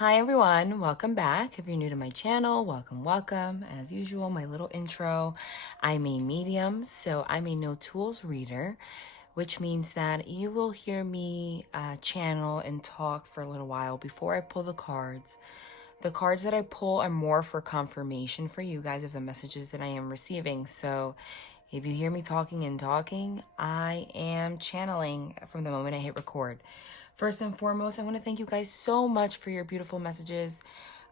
Hi everyone, welcome back. If you're new to my channel, welcome. As usual, my little intro. I'm a medium, so I'm a no tools reader, which means that you will hear me channel and talk for a little while before I pull the cards. The cards that I pull are more for confirmation for you guys of the messages that I am receiving. So if you hear me talking, I am channeling from the moment I hit record. First and foremost, I want to thank you guys so much for your beautiful messages.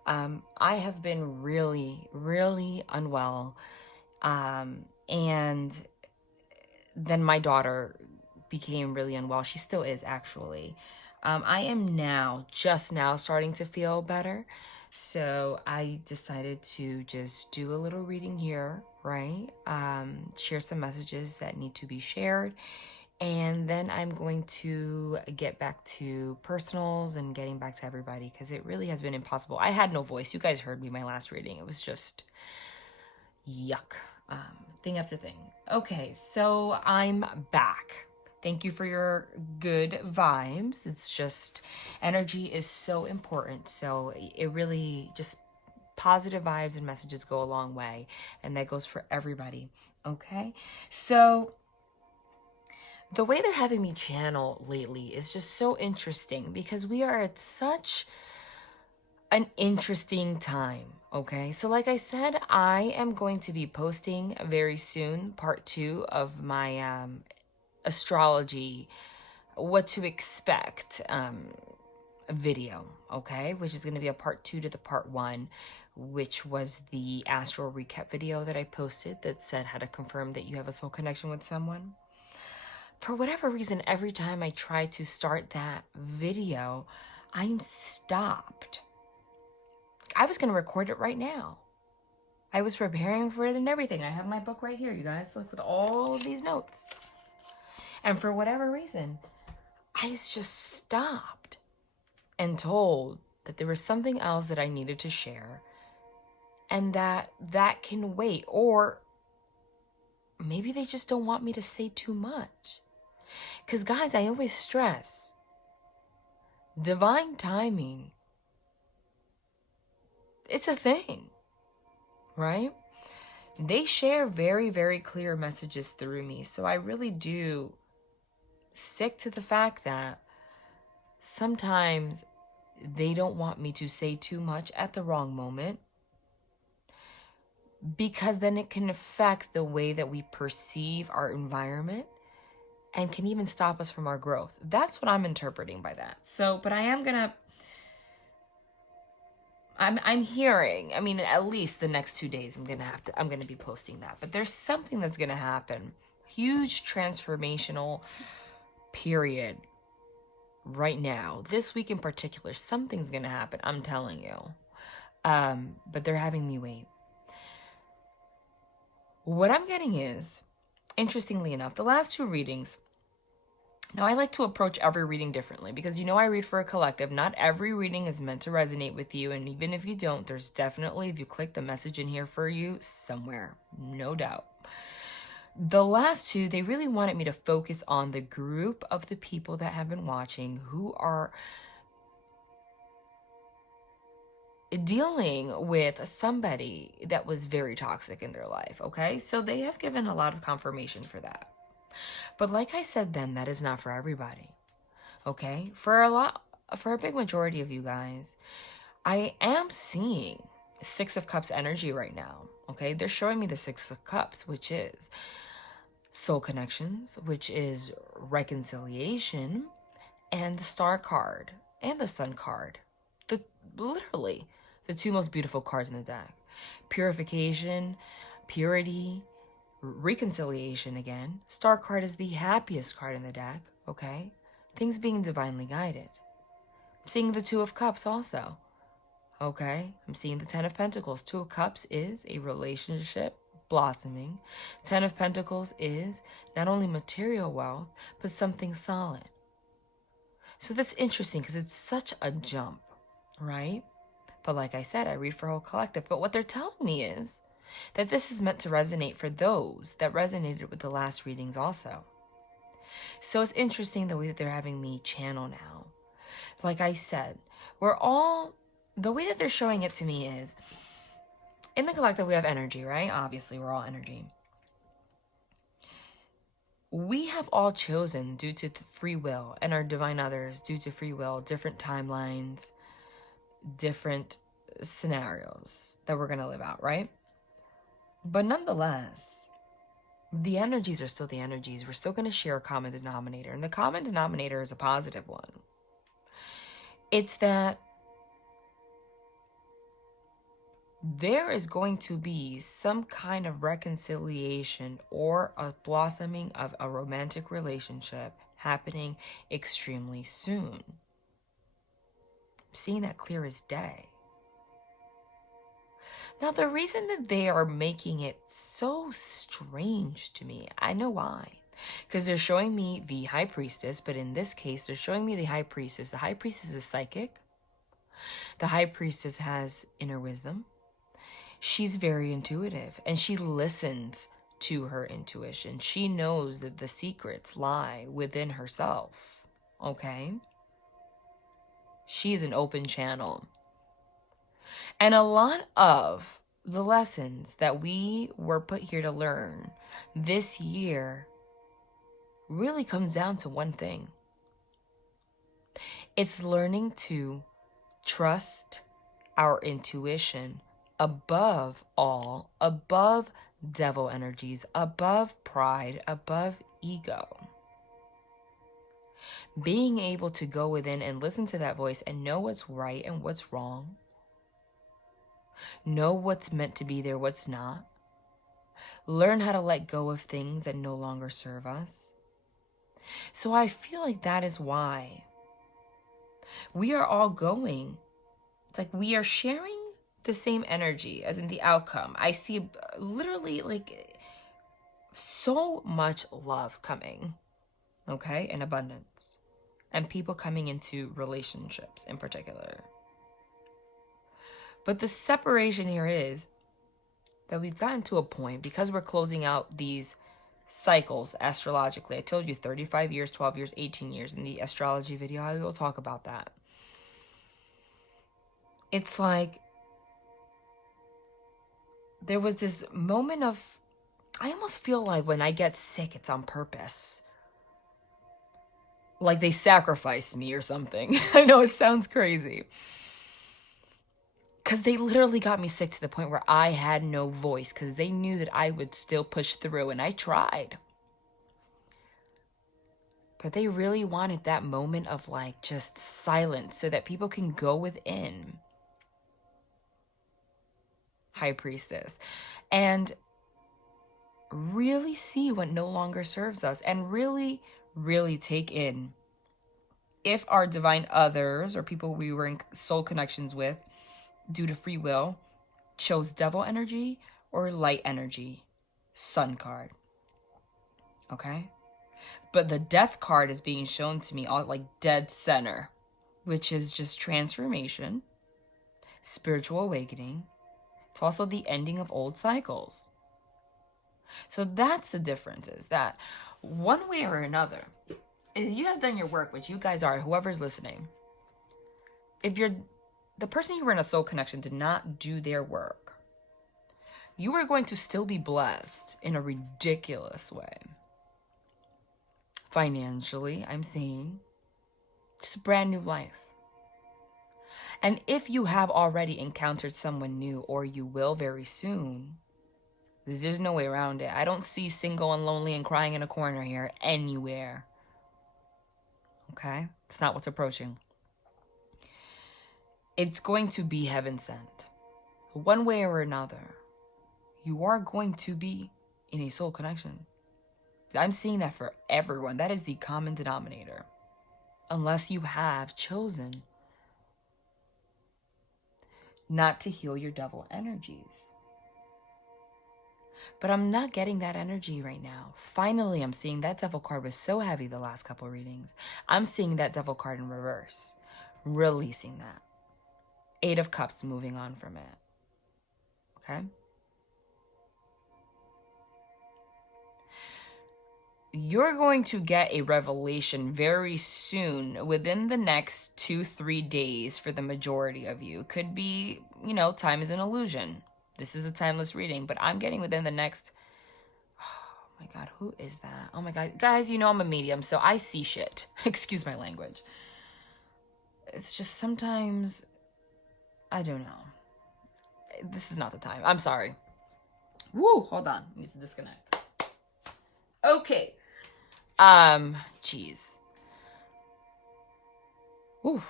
I have been really unwell. And then my daughter became really unwell. She still is, actually. I am just now starting to feel better. So I decided to just do a little reading here, right? Share some messages that need to be shared. And then I'm going to get back to personals and getting back to everybody because it really has been impossible. I had no voice. You guys heard me my last reading. It was just yuck. Thing after thing. Okay, so I'm back. Thank you for your good vibes. It's just energy is so important. So it really just positive vibes and messages go a long way. And that goes for everybody. Okay, so the way they're having me channel lately is just so interesting because we are at such an interesting time. Okay, so like I said, I am going to be posting very soon part 2 of my astrology, what to expect video, okay, which is going to be a part 2 to the part 1, which was the astral recap video that I posted that said how to confirm that you have a soul connection with someone. For whatever reason, every time I try to start that video, I'm stopped. I was going to record it right now. I was preparing for it and everything. I have my book right here, you guys, look, with all of these notes. And for whatever reason, I just stopped and told that there was something else that I needed to share and that can wait. Or maybe they just don't want me to say too much. Because, guys, I always stress divine timing. It's a thing, right? They share very clear messages through me. So I really do stick to the fact that sometimes they don't want me to say too much at the wrong moment, because then it can affect the way that we perceive our environment and can even stop us from our growth. That's what I'm interpreting by that. So, but I am gonna, I'm hearing, I mean, at least the next 2 days I'm gonna be posting that. But there's something that's gonna happen. Huge transformational period right now. This week in particular, something's gonna happen, I'm telling you. But they're having me wait. What I'm getting is, interestingly enough, the last 2 readings. Now, I like to approach every reading differently because, I read for a collective. Not every reading is meant to resonate with you. And even if you don't, there's definitely, if you click the message in here for you somewhere, no doubt. The last 2, they really wanted me to focus on the group of the people that have been watching who are dealing with somebody that was very toxic in their life, okay? So they have given a lot of confirmation for that. But like I said then, that is not for everybody, okay? For a big majority of you guys, I am seeing 6 of Cups energy right now, okay? They're showing me the 6 of Cups, which is soul connections, which is reconciliation, and the Star card and the Sun card. Literally the 2 most beautiful cards in the deck. Purification, purity, reconciliation again. Star card is the happiest card in the deck, okay? Things being divinely guided. I'm seeing the 2 of Cups also, okay? I'm seeing the 10 of Pentacles. 2 of Cups is a relationship blossoming. 10 of Pentacles is not only material wealth, but something solid. So that's interesting because it's such a jump, right? But like I said, I read for a whole collective. But what they're telling me is that this is meant to resonate for those that resonated with the last readings also. So it's interesting the way that they're having me channel now. Like I said, we're all the way that they're showing it to me is, in the collective, we have energy, right? Obviously, we're all energy. We have all chosen due to free will, and our divine others due to free will, different timelines, different scenarios that we're going to live out, right? But nonetheless, the energies are still the energies. We're still going to share a common denominator, and the common denominator is a positive one. It's that there is going to be some kind of reconciliation or a blossoming of a romantic relationship happening extremely soon. I'm seeing that clear as day. Now, the reason that they are making it so strange to me, I know why. Because they're showing me the high priestess, but in this case, they're showing me the high priestess. The high priestess is psychic. The high priestess has inner wisdom. She's very intuitive, and she listens to her intuition. She knows that the secrets lie within herself, okay? She's an open channel. And a lot of the lessons that we were put here to learn this year really comes down to one thing. It's learning to trust our intuition above all, above devil energies, above pride, above ego. Being able to go within and listen to that voice and know what's right and what's wrong. Know what's meant to be there, what's not. Learn how to let go of things that no longer serve us. So I feel like that is why we are all going. It's like we are sharing the same energy as in the outcome. I see literally like so much love coming, okay, in abundance, and people coming into relationships in particular. But the separation here is that we've gotten to a point, because we're closing out these cycles astrologically. I told you 35 years, 12 years, 18 years in the astrology video. I will talk about that. It's like there was this moment of, I almost feel like when I get sick, it's on purpose. Like they sacrificed me or something. I know it sounds crazy. Because they literally got me sick to the point where I had no voice, because they knew that I would still push through, and I tried. But they really wanted that moment of like just silence so that people can go within. High priestess, and really see what no longer serves us, and really take in if our divine others or people we were in soul connections with due to free will chose devil energy or light energy. Sun card. Okay? But the death card is being shown to me all like dead center, which is just transformation, spiritual awakening. It's also the ending of old cycles. So that's the difference, is that one way or another, if you have done your work, which you guys are, whoever's listening, if you're the person you were in a soul connection did not do their work, you are going to still be blessed in a ridiculous way. Financially, I'm saying, it's a brand new life. And if you have already encountered someone new, or you will very soon, there's no way around it. I don't see single and lonely and crying in a corner here anywhere. Okay? It's not what's approaching. It's going to be heaven sent. One way or another, you are going to be in a soul connection. I'm seeing that for everyone. That is the common denominator. Unless you have chosen not to heal your devil energies. But I'm not getting that energy right now. Finally, I'm seeing that devil card was so heavy the last couple readings. I'm seeing that devil card in reverse. Releasing that. 8 of Cups, moving on from it. Okay? you're going to get a revelation very soon, within the next 2-3 days for the majority of you. Could be, you know, time is an illusion. This is a timeless reading, but I'm getting within the next... Oh my God, who is that? Oh my God, guys, you know I'm a medium, so I see shit. Excuse my language. It's just sometimes, I don't know. This is not the time. I'm sorry. Woo, hold on. I need to disconnect. Okay. Jeez. Woo.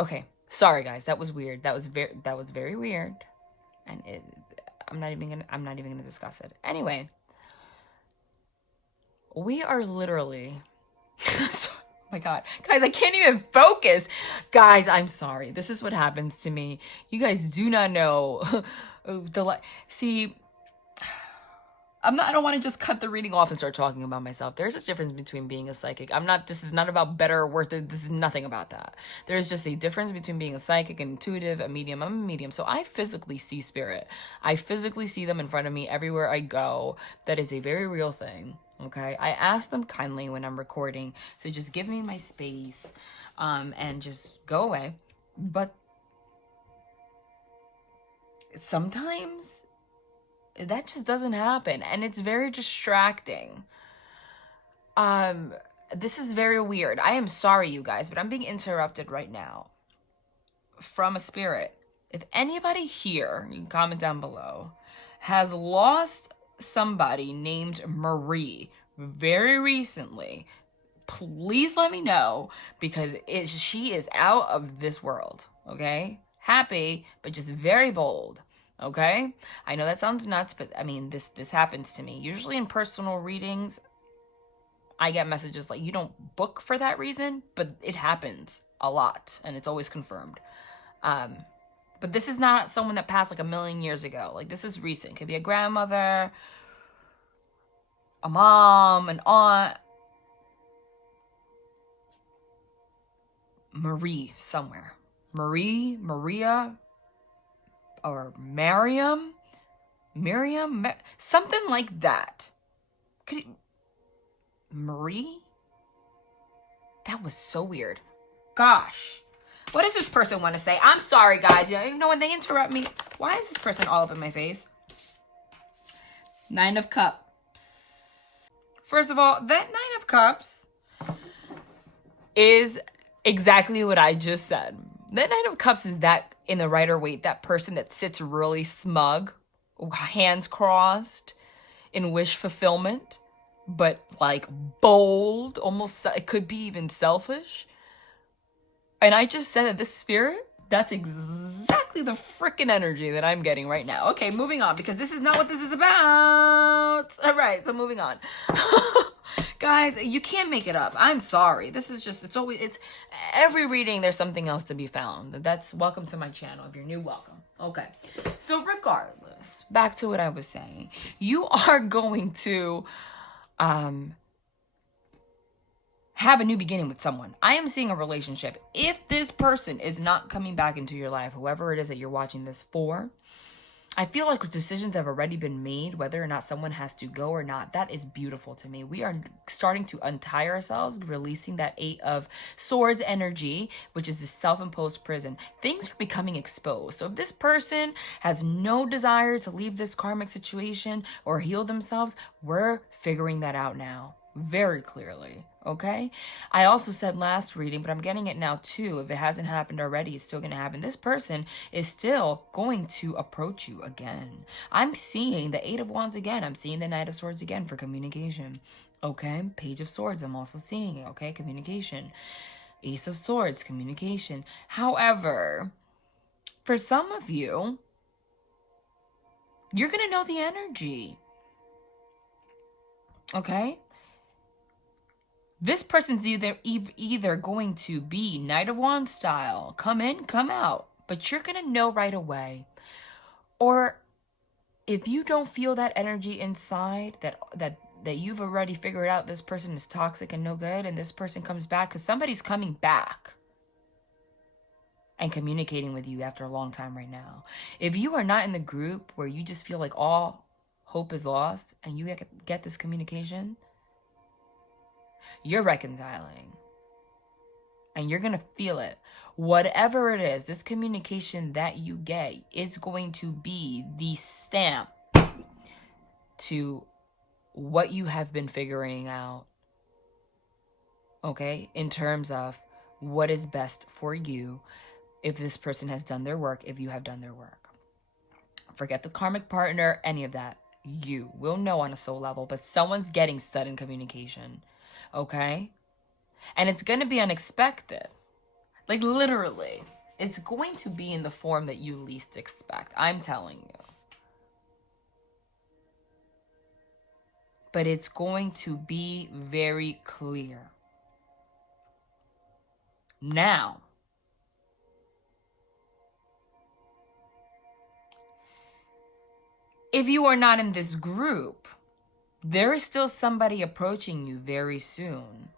Okay. Sorry guys, that was weird. That was very weird. And I'm not even gonna discuss it. Anyway. We are literally oh my God. Guys, I can't even focus. Guys, I'm sorry. This is what happens to me. You guys do not know. See, I don't want to just cut the reading off and start talking about myself. There's a difference between being a psychic. this is not about better or worse. This is nothing about that. There's just a difference between being a psychic and intuitive, a medium. I'm a medium, so I physically see spirit. I physically see them in front of me everywhere I go. That is a very real thing. Okay, I ask them kindly when I'm recording to just give me my space and just go away. But sometimes that just doesn't happen, and it's very distracting. This is very weird. I am sorry, you guys, but I'm being interrupted right now from a spirit. If anybody here, you can comment down below, has lost somebody named Marie very recently, please let me know, because she is out of this world. Okay, happy but just very bold. Okay, I know that sounds nuts, but I mean, this happens to me usually in personal readings. I get messages like, you don't book for that reason, but it happens a lot and it's always confirmed. But this is not someone that passed like a million years ago. Like, this is recent. It could be a grandmother, a mom, an aunt. Marie somewhere. Marie, Maria, or Miriam, something like that. Marie? That was so weird. Gosh. What does this person want to say? I'm sorry, guys. You know, when they interrupt me, why is this person all up in my face? 9 of Cups. First of all, that 9 of Cups is exactly what I just said. That 9 of Cups is that, in the Rider-Waite, that person that sits really smug, hands crossed, in wish fulfillment, but like bold, almost, it could be even selfish. And I just said that this spirit, that's exactly the freaking energy that I'm getting right now. Okay, moving on, because this is not what this is about. All right, so moving on. Guys, you can't make it up. I'm sorry. This is just, it's every reading, there's something else to be found. That's, welcome to my channel. If you're new, welcome. Okay, so regardless, back to what I was saying. You are going to have a new beginning with someone. I am seeing a relationship. If this person is not coming back into your life, whoever it is that you're watching this for, I feel like decisions have already been made, whether or not someone has to go or not. That is beautiful to me. We are starting to untie ourselves, releasing that 8 of Swords energy, which is the self-imposed prison. Things are becoming exposed. So if this person has no desire to leave this karmic situation or heal themselves, we're figuring that out now very clearly. Okay, I also said last reading, but I'm getting it now too. If it hasn't happened already, it's still going to happen. This person is still going to approach you again. I'm seeing the 8 of Wands again. I'm seeing the Knight of Swords again for communication. Okay, Page of Swords, I'm also seeing it. Okay, communication. Ace of Swords, communication. However, for some of you, you're going to know the energy. Okay? This person's either going to be Knight of Wands style, come in, come out, but you're going to know right away. Or if you don't feel that energy inside, that you've already figured out this person is toxic and no good, and this person comes back, because somebody's coming back and communicating with you after a long time right now. If you are not in the group where you just feel like all hope is lost and you get this communication, you're reconciling. And you're going to feel it. Whatever it is, this communication that you get is going to be the stamp to what you have been figuring out. Okay? In terms of what is best for you, if this person has done their work, if you have done their work. Forget the karmic partner, any of that. You will know on a soul level, but someone's getting sudden communication. Okay? And it's going to be unexpected. Like, literally. It's going to be in the form that you least expect. I'm telling you. But it's going to be very clear. Now, if you are not in this group, there is still somebody approaching you very soon.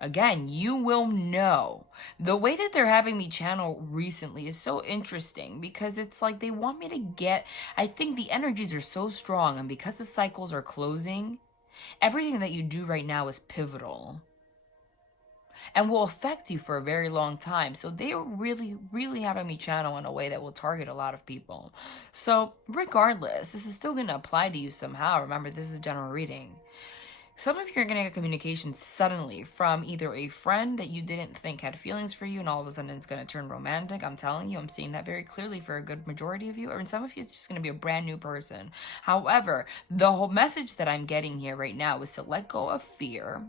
Again, you will know. The way that they're having me channel recently is so interesting because it's like they want me to get, I think the energies are so strong, and because the cycles are closing, everything that you do right now is pivotal and will affect you for a very long time. So they are really, really having me channel in a way that will target a lot of people. So regardless, this is still going to apply to you somehow. Remember, this is a general reading. Some of you are going to get communication suddenly from either a friend that you didn't think had feelings for you and all of a sudden it's going to turn romantic. I'm telling you, I'm seeing that very clearly for a good majority of you. Or in some of you, it's just going to be a brand new person. However, the whole message that I'm getting here right now is to let go of fear.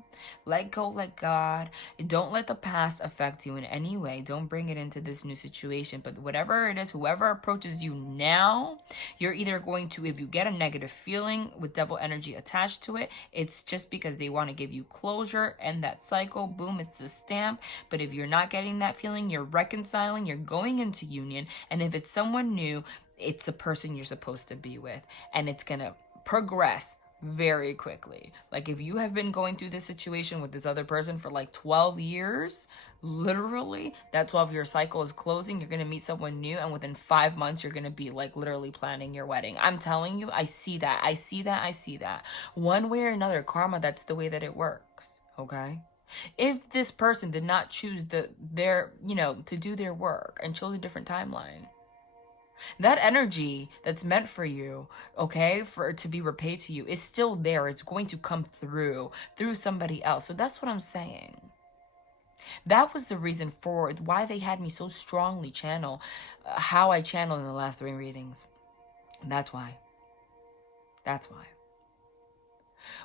Let go, let God. Don't let the past affect you in any way. Don't bring it into this new situation. But whatever it is, whoever approaches you now, you're either going to, if you get a negative feeling with devil energy attached to it, it's just because they want to give you closure and that cycle, boom, it's the stamp. But if you're not getting that feeling, you're reconciling, you're going into union. And if it's someone new, it's the person you're supposed to be with. And it's going to progress very quickly. Like if you have been going through this situation with this other person for like 12 years, literally that 12-year cycle is closing. You're going to meet someone new, and within 5 months you're going to be like literally planning your wedding. I'm telling you, I see that. I see that. I see that. One way or another, karma, that's the way that it works. Okay? If this person did not choose to do their work and chose a different timeline, that energy that's meant for you, okay, for it to be repaid to you is still there. It's going to come through somebody else. So that's what I'm saying. That was the reason for why they had me so strongly channel how I channeled in the last 3 readings. That's why. That's why.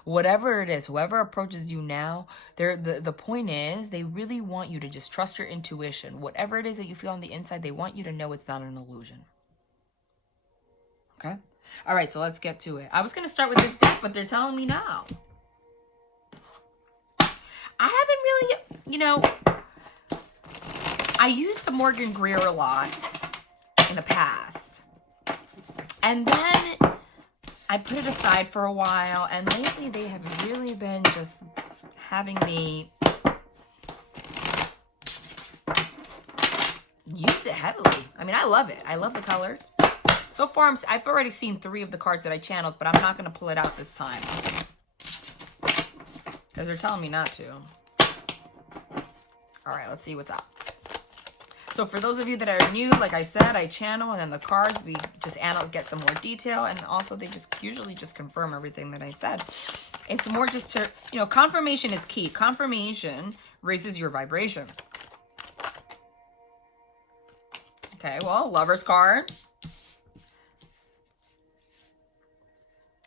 Whatever it is, whoever approaches you now, the point is they really want you to just trust your intuition. Whatever it is that you feel on the inside, they want you to know it's not an illusion. Okay? All right, so let's get to it. I was going to start with this deck, but they're telling me now. I haven't really, I used the Morgan Greer a lot in the past. And then I put it aside for a while, and lately they have really been just having me use it heavily. I mean, I love it. I love the colors. So far, I've already seen 3 of the cards that I channeled, but I'm not going to pull it out this time. Because they're telling me not to. All right, let's see what's up. So for those of you that are new, like I said, I channel, and then the cards, we just get some more detail. And also, they just usually just confirm everything that I said. It's more just to, confirmation is key. Confirmation raises your vibration. Okay, well, Lover's card.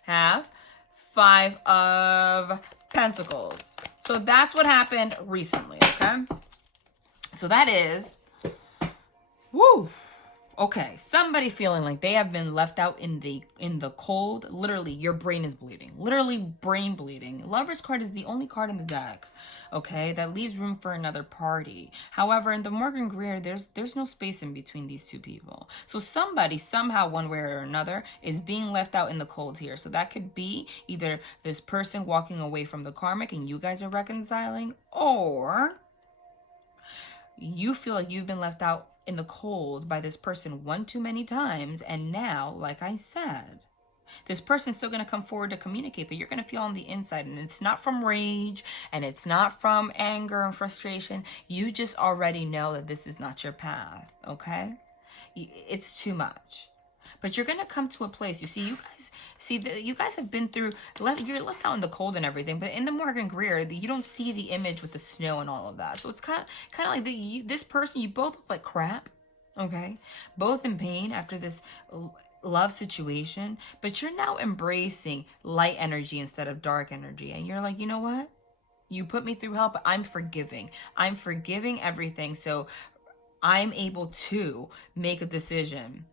Have 5 of Pentacles. So that's what happened recently, okay? So that is, woo, okay, somebody feeling like they have been left out in the cold. Literally, your brain is bleeding. Literally, brain bleeding. Lover's card is the only card in the deck, okay, that leaves room for another party. However, in the Morgan Greer, there's no space in between these 2 people. So somebody, somehow, one way or another, is being left out in the cold here. So that could be either this person walking away from the karmic and you guys are reconciling, or you feel like you've been left out in the cold by this person one too many times, and now, like I said, This person's still going to come forward to communicate, but you're going to feel on the inside. And it's not from rage, and it's not from anger and frustration. You just already know that this is not your path, okay? It's too much. But you're going to come to a place, you see, you guys have been through, you're left out in the cold and everything, but in the Morgan Greer, you don't see the image with the snow and all of that. So it's kind of like this person, you both look like crap, okay? Both in pain after this love situation, but you're now embracing light energy instead of dark energy. And you're like, you know what? You put me through hell, but I'm forgiving. I'm forgiving everything. So I'm able to make a decision.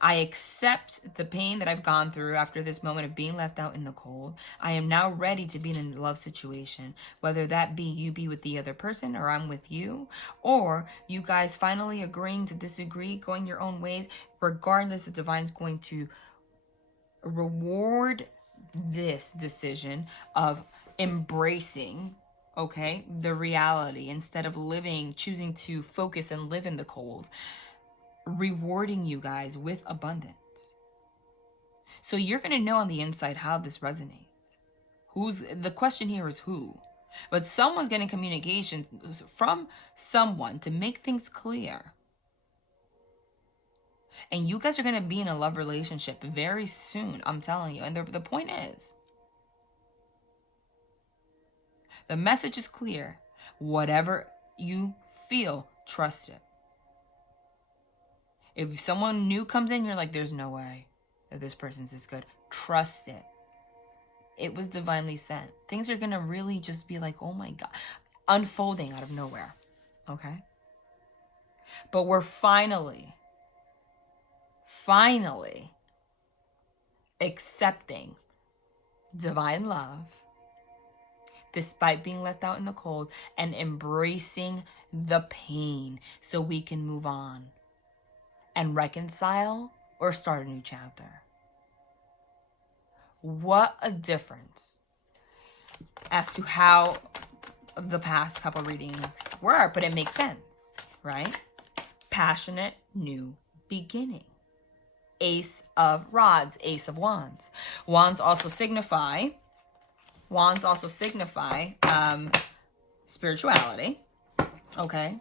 I accept the pain that I've gone through after this moment of being left out in the cold. I am now ready to be in a love situation, whether that be you be with the other person or I'm with you, or you guys finally agreeing to disagree, going your own ways. Regardless, the divine's going to reward this decision of embracing, okay, the reality instead of choosing to focus and live in the cold. Rewarding you guys with abundance. So you're going to know on the inside how this resonates. The question here is who? But someone's getting communication from someone to make things clear. And you guys are going to be in a love relationship very soon, I'm telling you. And the point is, the message is clear. Whatever you feel, trust it. If someone new comes in, you're like, there's no way that this person's this good. Trust it. It was divinely sent. Things are going to really just be like, oh my God, unfolding out of nowhere. Okay? But we're finally accepting divine love despite being left out in the cold and embracing the pain so we can move on and reconcile or start a new chapter. What a difference as to how the past couple readings were, but it makes sense, right? Passionate new beginning. Ace of Rods, Ace of Wands. Wands also signify spirituality, okay?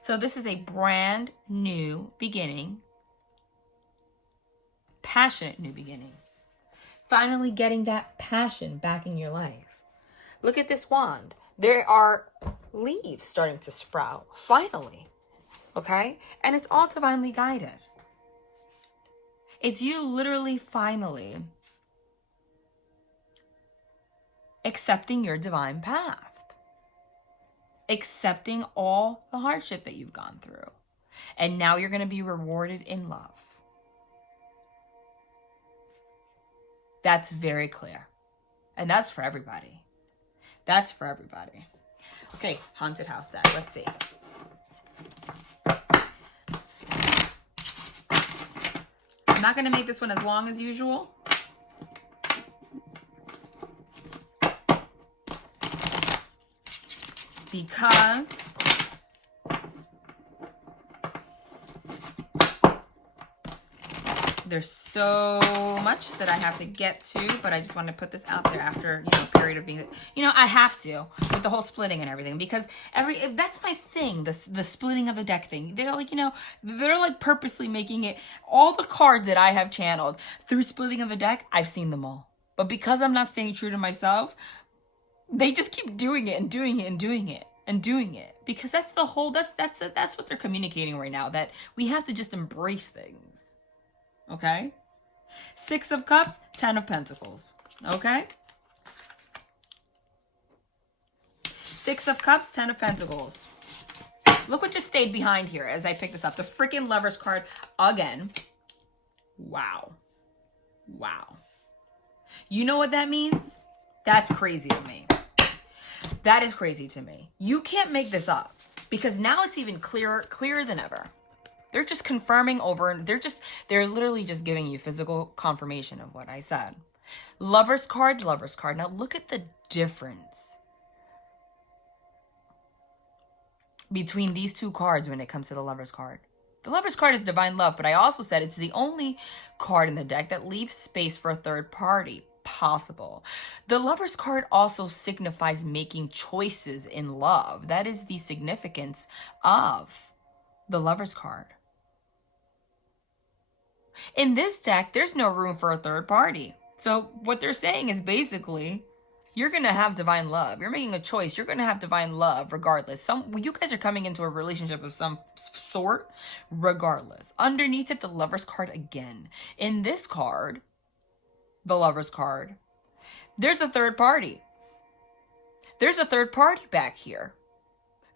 So this is a brand new beginning. Passionate new beginning. Finally getting that passion back in your life. Look at this wand. There are leaves starting to sprout. Finally. Okay? And it's all divinely guided. It's you literally finally accepting your divine path. Accepting all the hardship that you've gone through. And now you're going to be rewarded in love. That's very clear. And that's for everybody. That's for everybody. Okay, haunted house deck. Let's see. I'm not going to make this one as long as usual. Because there's so much that I have to get to, but I just want to put this out there after, a period of being, I have to with the whole splitting and everything, because that's my thing, the splitting of the deck thing. They're like, they're like purposely making it, all the cards that I have channeled through splitting of the deck, I've seen them all. But because I'm not staying true to myself, they just keep doing it and doing it and doing it and doing it, because that's what they're communicating right now, that we have to just embrace things. Okay? 6 of Cups, 10 of Pentacles. Okay? 6 of Cups, 10 of Pentacles. Look what just stayed behind here as I pick this up. The freaking Lover's card again. Wow. Wow. You know what that means? That's crazy to me. That is crazy to me. You can't make this up, because now it's even clearer than ever. They're just confirming over, they're literally just giving you physical confirmation of what I said. Lover's card. Now look at the difference between these two cards when it comes to the Lover's card. The Lover's card is divine love, but I also said it's the only card in the deck that leaves space for a third party possible. The Lover's card also signifies making choices in love. That is the significance of the Lover's card. In this deck, there's no room for a third party. So what they're saying is basically, you're going to have divine love. You're making a choice. You're going to have divine love regardless. You guys are coming into a relationship of some sort regardless. Underneath it, the Lover's card again. In this card, the Lover's card, there's a third party. There's a third party back here.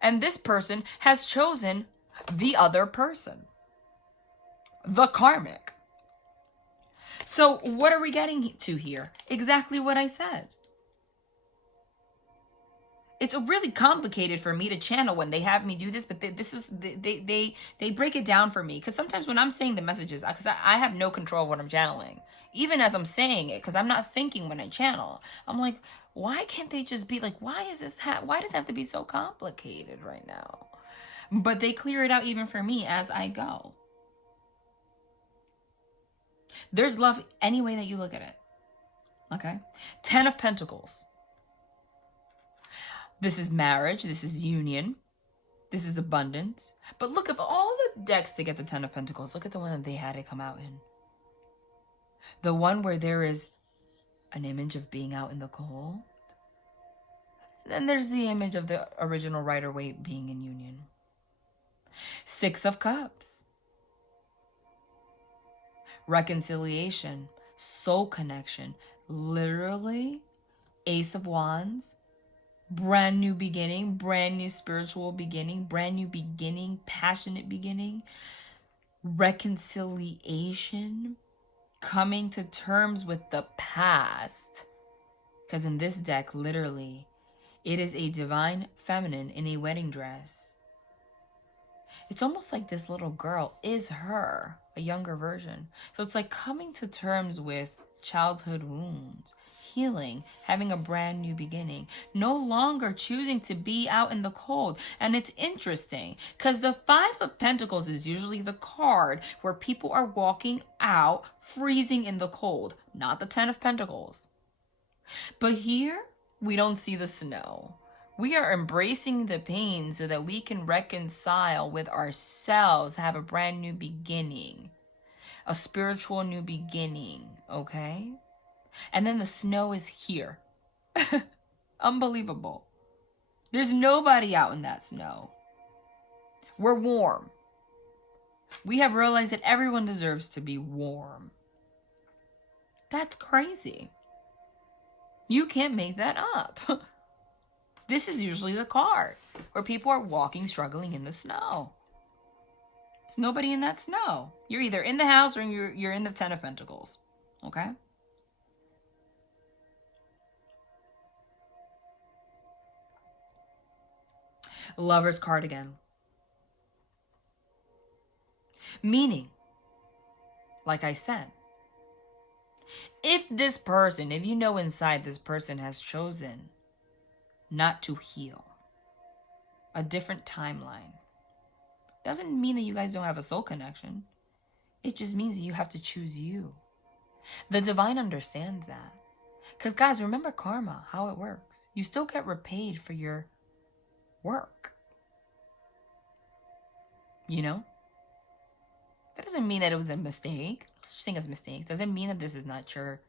And this person has chosen the other person. The karmic. So what are we getting to here? Exactly what I said. It's really complicated for me to channel when they have me do this, but they break it down for me. Because sometimes when I'm saying the messages, because I have no control of what I'm channeling. Even as I'm saying it, because I'm not thinking when I channel. I'm like, why can't they just be like, why does it have to be so complicated right now? But they clear it out even for me as I go. There's love any way that you look at it. Okay? 10 of Pentacles. This is marriage. This is union. This is abundance. But look, of all the decks to get the 10 of Pentacles, look at the one that they had it come out in. The one where there is an image of being out in the cold. Then there's the image of the original Rider Waite being in union. 6 of Cups. Reconciliation. Soul connection. Literally. Ace of Wands. Brand new beginning. Brand new spiritual beginning. Brand new beginning. Passionate beginning. Reconciliation. Coming to terms with the past. Because in this deck, literally, it is a divine feminine in a wedding dress. It's almost like this little girl is her, a younger version. So it's like coming to terms with childhood wounds, healing, having a brand new beginning, no longer choosing to be out in the cold. And it's interesting because the 5 of Pentacles is usually the card where people are walking out, freezing in the cold, not the 10 of Pentacles. But here, we don't see the snow. We are embracing the pain so that we can reconcile with ourselves, have a brand new beginning, a spiritual new beginning, okay? And then the snow is here. Unbelievable. There's nobody out in that snow. We're warm. We have realized that everyone deserves to be warm. That's crazy. You can't make that up. This is usually the card where people are walking, struggling in the snow. There's nobody in that snow. You're either in the house or you're in the 10 of Pentacles. Okay? Lover's card again. Meaning, like I said, if this person, if you know inside this person has chosen not to heal, a different timeline, doesn't mean that you guys don't have a soul connection. It just means that you have to choose you. The divine understands that. Because guys, remember karma, how it works. You still get repaid for your work. You know? That doesn't mean that it was a mistake. No such thing as mistakes. Doesn't mean that this is not your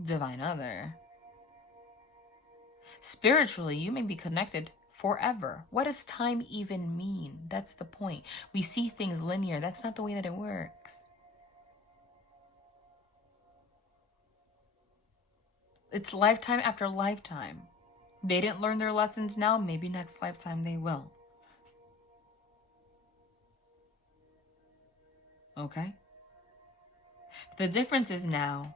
divine other. Spiritually, you may be connected forever. What does time even mean? That's the point. We see things linear. That's not the way that it works. It's lifetime after lifetime. They didn't learn their lessons now. Maybe next lifetime they will. Okay? The difference is now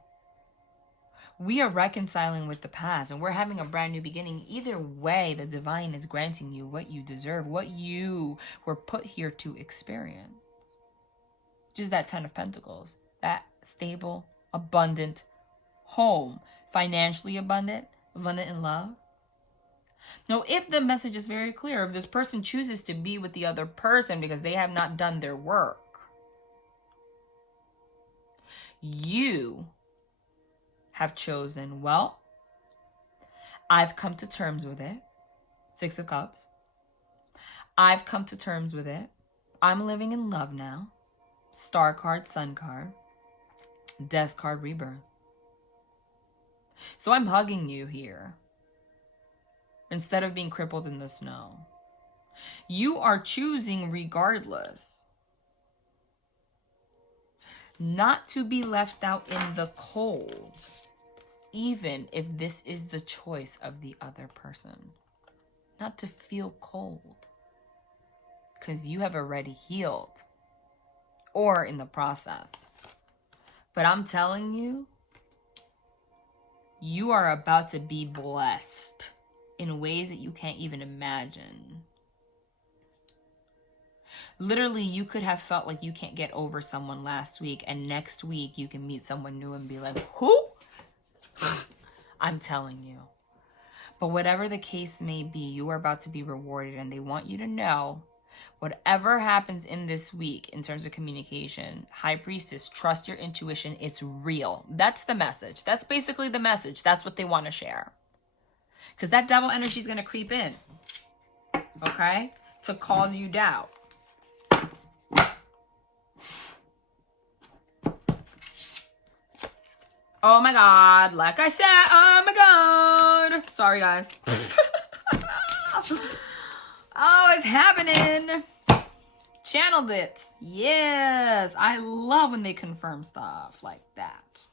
we are reconciling with the past and we're having a brand new beginning. Either way, the divine is granting you what you deserve, what you were put here to experience. Just that 10 of Pentacles, that stable, abundant home, financially abundant, abundant in love. Now, if the message is very clear, if this person chooses to be with the other person because they have not done their work, you have chosen, well, I've come to terms with it. Six of Cups. I've come to terms with it. I'm living in love now. Star card, Sun card. Death card, Rebirth. So I'm hugging you here instead of being crippled in the snow. You are choosing regardless not to be left out in the cold, even if this is the choice of the other person. Not to feel cold, because you have already healed or in the process. But I'm telling you, you are about to be blessed in ways that you can't even imagine. Literally, you could have felt like you can't get over someone last week, and next week you can meet someone new and be like, who? I'm telling you. But whatever the case may be, you are about to be rewarded, and they want you to know whatever happens in this week in terms of communication, High Priestess, trust your intuition. It's real. That's the message. That's basically the message. That's what they want to share. Because that devil energy is going to creep in, okay, to cause you doubt. Oh my God, like I said, oh my God. Sorry, guys. Oh, it's happening. Channeled it. Yes, I love when they confirm stuff like that.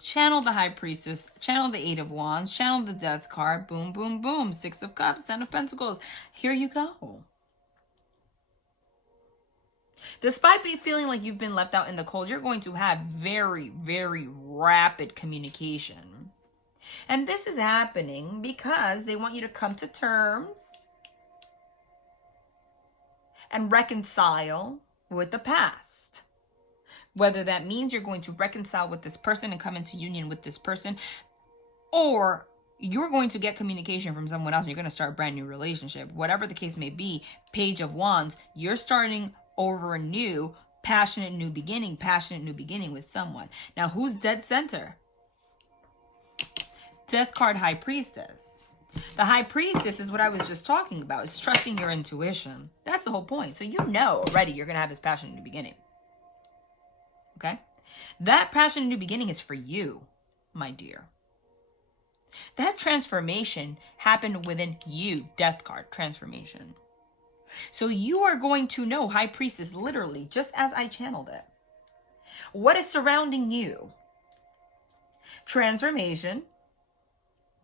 Channel the High Priestess, channel the Eight of Wands, channel the Death card, boom, boom, boom, Six of Cups, Ten of Pentacles. Here you go. Despite feeling like you've been left out in the cold, you're going to have very, very rapid communication. And this is happening because they want you to come to terms and reconcile with the past. Whether that means you're going to reconcile with this person and come into union with this person, or you're going to get communication from someone else and you're going to start a brand new relationship. Whatever the case may be, Page of Wands, you're starting over a new, passionate new beginning with someone. Now, who's dead center? Death card, High Priestess. The High Priestess is what I was just talking about. It's trusting your intuition. That's the whole point. So you know already you're going to have this passionate new beginning. Okay? That passionate new beginning is for you, my dear. That transformation happened within you. Death card, transformation. So you are going to know, High Priestess, literally, just as I channeled it, what is surrounding you. Transformation,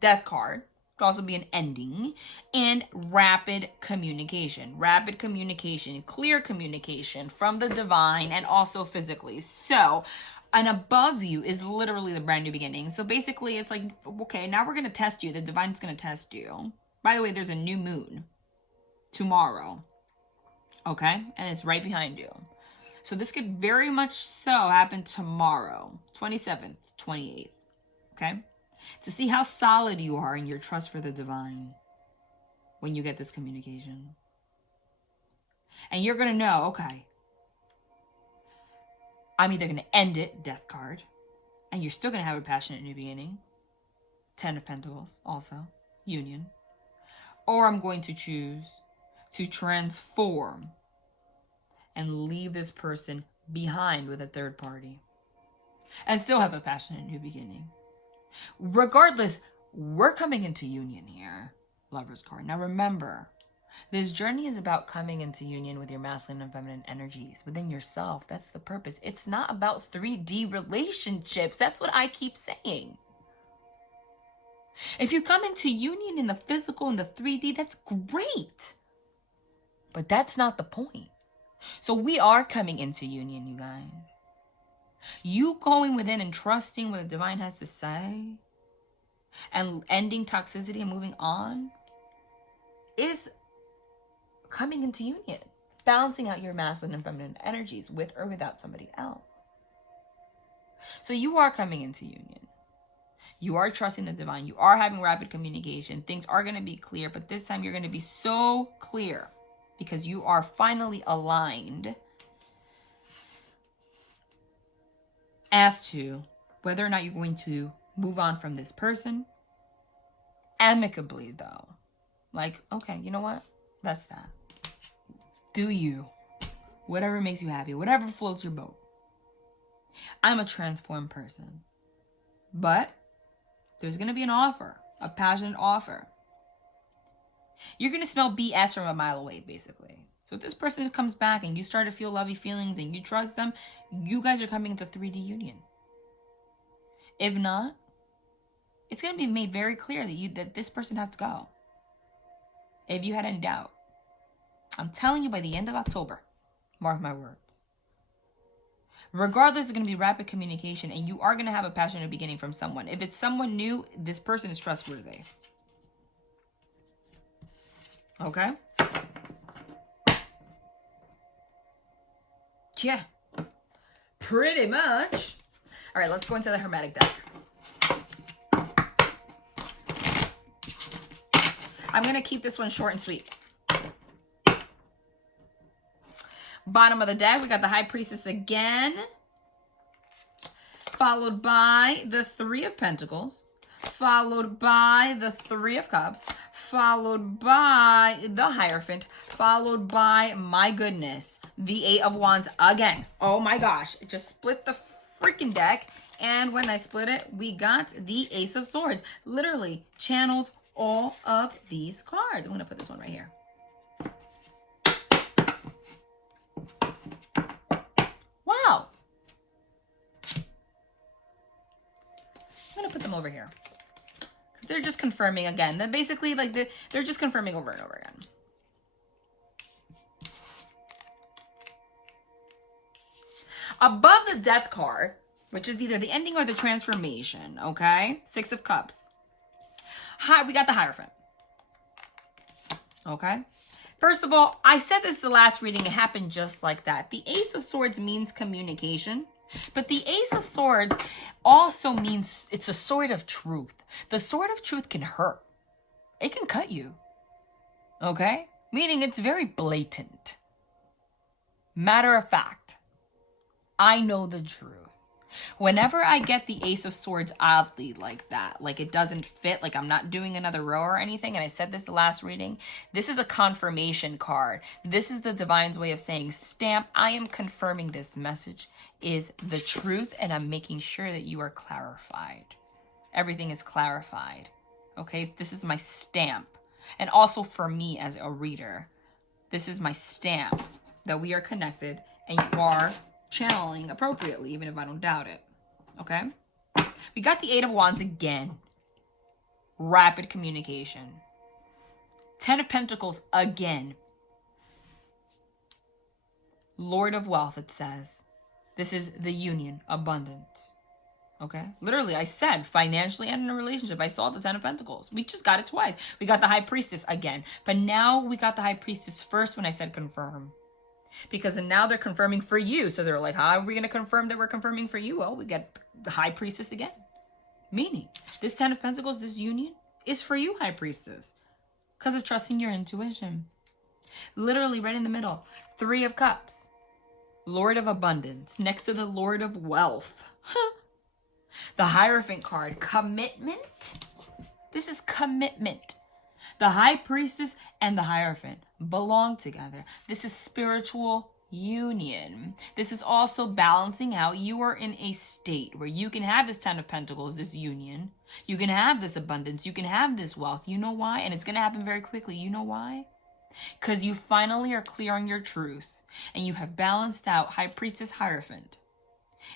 Death card, could also be an ending, and rapid communication. Rapid communication, clear communication from the divine and also physically. So, and above you is literally the brand new beginning. So basically it's like, okay, now we're going to test you. The divine's going to test you. By the way, there's a new moon tomorrow, okay, and it's right behind you. So this could very much so happen tomorrow, 27th, 28th, okay, to see how solid you are in your trust for the divine when you get this communication. And you're going to know, okay, I'm either going to end it, Death card, and you're still going to have a passionate new beginning, Ten of Pentacles also, union, or I'm going to choose to transform and leave this person behind with a third party and still have a passionate new beginning. Regardless, we're coming into union here, Lover's card. Now remember, this journey is about coming into union with your masculine and feminine energies within yourself. That's the purpose. It's not about 3D relationships. That's what I keep saying. If you come into union in the physical and the 3D, that's great. But that's not the point. So we are coming into union, you guys. You going within and trusting what the divine has to say and ending toxicity and moving on is coming into union. Balancing out your masculine and feminine energies with or without somebody else. So you are coming into union. You are trusting the divine. You are having rapid communication. Things are going to be clear, but this time you're going to be so clear because you are finally aligned as to whether or not you're going to move on from this person amicably, though. Like, okay, you know what? That's that. Do you. Whatever makes you happy. Whatever floats your boat. I'm a transformed person. But there's going to be an offer. A passionate offer. You're going to smell BS from a mile away, basically. So if this person comes back and you start to feel lovey feelings and you trust them, you guys are coming into 3D union. If not, it's going to be made very clear that this person has to go. If you had any doubt. I'm telling you, by the end of October, mark my words. Regardless, it's going to be rapid communication, and you are going to have a passionate beginning from someone. If it's someone new, this person is trustworthy. Okay? Yeah. Pretty much. All right, let's go into the Hermetic deck. I'm going to keep this one short and sweet. Bottom of the deck, we got the High Priestess again. Followed by the Three of Pentacles. Followed by the Three of Cups. Followed by the Hierophant. Followed by, my goodness, the Eight of Wands again. Oh my gosh. It just split the freaking deck. And when I split it, we got the Ace of Swords. Literally channeled all of these cards. I'm going to put this one right here. Wow. I'm going to put them over here. They're just confirming again. They're basically like they're just confirming over and over again. Above the Death card, which is either the ending or the transformation, okay? Six of Cups. Hi, we got the Hierophant. Okay? First of all, I said this the last reading. It happened just like that. The Ace of Swords means communication. But the Ace of Swords also means it's a sword of truth. The sword of truth can hurt. It can cut you. Okay? Meaning it's very blatant. Matter of fact, I know the truth. Whenever I get the Ace of Swords oddly like that, like it doesn't fit, like I'm not doing another row or anything, and I said this the last reading, this is a confirmation card. This is the divine's way of saying, stamp, I am confirming this message is the truth, and I'm making sure that you are clarified. Everything is clarified. Okay? This is my stamp. And also for me as a reader, this is my stamp that we are connected and you are channeling appropriately, even if I don't doubt it. Okay? We got the Eight of Wands again. Rapid communication. Ten of Pentacles again. Lord of Wealth, it says. This is the union, abundance. Okay? Literally, I said financially and in a relationship. I saw the Ten of Pentacles. We just got it twice. We got the High Priestess again. But now we got the High Priestess first when I said confirm. Because now they're confirming for you. So they're like, how are we going to confirm that we're confirming for you? Well, we get the High Priestess again. Meaning, this Ten of Pentacles, this union, is for you, High Priestess. Because of trusting your intuition. Literally right in the middle. Three of Cups. Lord of Abundance. Next to the Lord of Wealth. The Hierophant card. Commitment. This is commitment. The High Priestess and the Hierophant belong together. This is spiritual union. This is also balancing out. You are in a state where you can have this Ten of Pentacles, this union. You can have this abundance. You can have this wealth. You know why? And it's going to happen very quickly. You know why? Because you finally are clear on your truth. And you have balanced out High Priestess, Hierophant.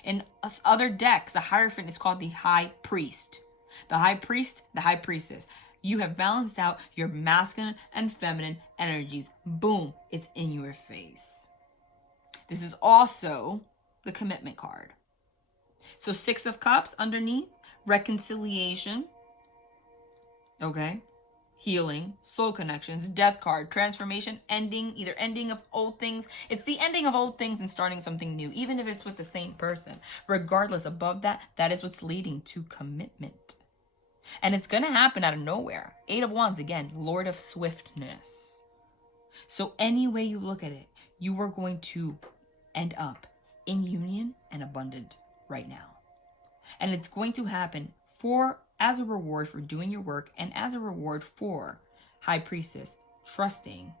In other decks, the Hierophant is called the High Priest. The High Priest, the High Priestess. You have balanced out your masculine and feminine energies. Boom, it's in your face. This is also the commitment card. So Six of Cups underneath, reconciliation. Okay. Healing, soul connections, death card, transformation, ending, either ending of old things. It's the ending of old things and starting something new, even if it's with the same person. Regardless, above that, that is what's leading to commitment. And it's going to happen out of nowhere. Eight of Wands, again, Lord of Swiftness. So any way you look at it, you are going to end up in union and abundant right now. And it's going to happen as a reward for doing your work, and as a reward for High Priestess trusting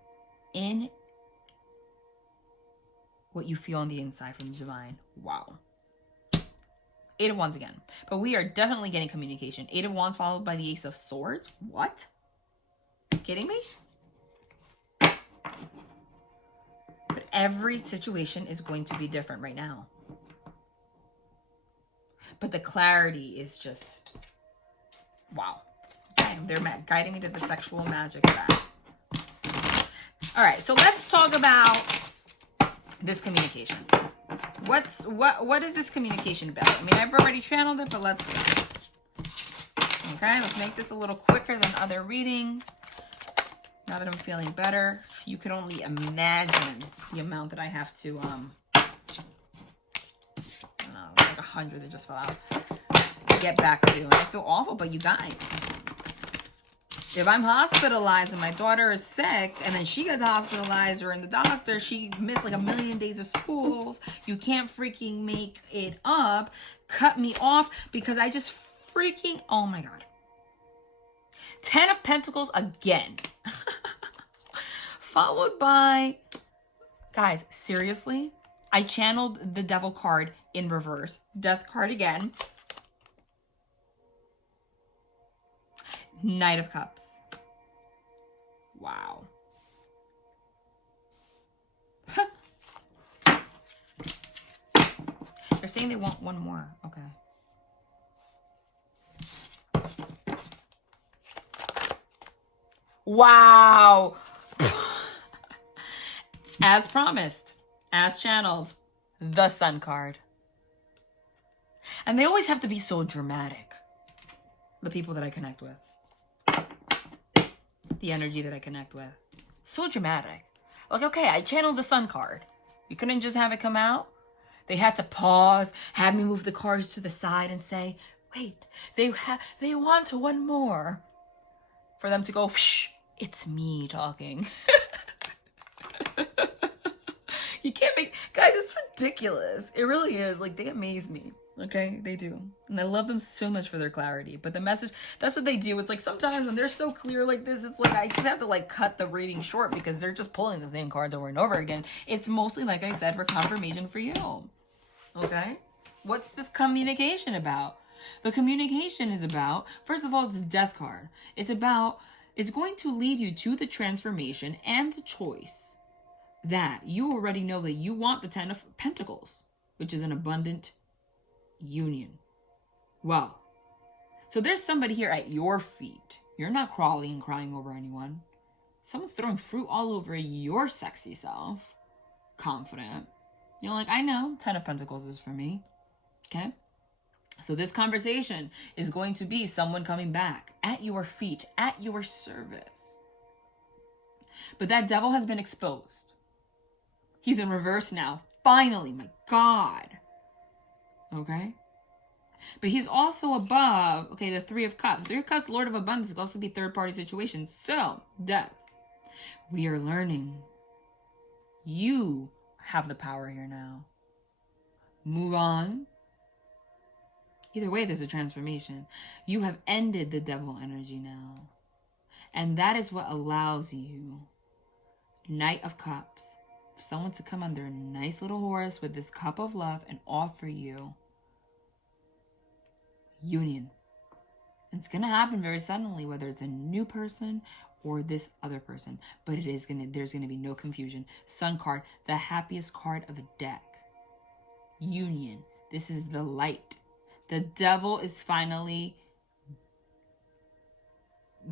in what you feel on the inside from the divine. Wow. Eight of Wands again. But we are definitely getting communication. Eight of Wands followed by the Ace of Swords. What? Kidding me? But every situation is going to be different right now. But the clarity is just, wow. They're guiding me to the sexual magic of that. All right, so let's talk about this communication. What is this communication about? I mean, I've already channeled it, but let's go. Okay, let's make this a little quicker than other readings. Now that I'm feeling better, you can only imagine the amount that I have to, I don't know, it's like 100 that just fell out. Get back to. And I feel awful, but you guys, if I'm hospitalized and my daughter is sick and then she gets hospitalized or in the doctor, she missed like 1,000,000 days of schools, you can't freaking make it up, cut me off because I just freaking, oh my God. 10 of Pentacles again. Followed by, guys, seriously, I channeled the Devil card in reverse. Death card again. Knight of Cups. Wow. They're saying they want one more. Okay. Wow. As promised, as channeled, the Sun card. And they always have to be so dramatic. The people that I connect with. The energy that I connect with. So dramatic. Like, okay, I channeled the Sun card. You couldn't just have it come out. They had to pause, have me move the cards to the side and say, wait, they want one more. For them to go, it's me talking. You can't make, guys, it's ridiculous. It really is. Like, they amaze me. Okay, they do. And I love them so much for their clarity. But the message, that's what they do. It's like sometimes when they're so clear like this, it's like I just have to like cut the reading short because they're just pulling the same cards over and over again. It's mostly, like I said, for confirmation for you. Okay? What's this communication about? The communication is about, first of all, this Death card. It's going to lead you to the transformation and the choice that you already know that you want the 10 of Pentacles, which is an abundant union. Wow. So there's somebody here at your feet. You're not crawling and crying over anyone. Someone's throwing fruit all over your sexy self. Confident. You're like, I know 10 of Pentacles is for me. Okay? So this conversation is going to be someone coming back at your feet, at your service. But that devil has been exposed. He's in reverse now. Finally, my God. Okay? But he's also above, okay, the Three of Cups. Three of Cups, Lord of Abundance, could also be third-party situation. So, Death. We are learning. You have the power here now. Move on. Either way, there's a transformation. You have ended the devil energy now. And that is what allows you, Knight of Cups, for someone to come on their nice little horse with this cup of love and offer you union. And it's going to happen very suddenly, whether it's a new person or this other person. But there's going to be no confusion. Sun card, the happiest card of a deck. Union. This is the light. The devil is finally,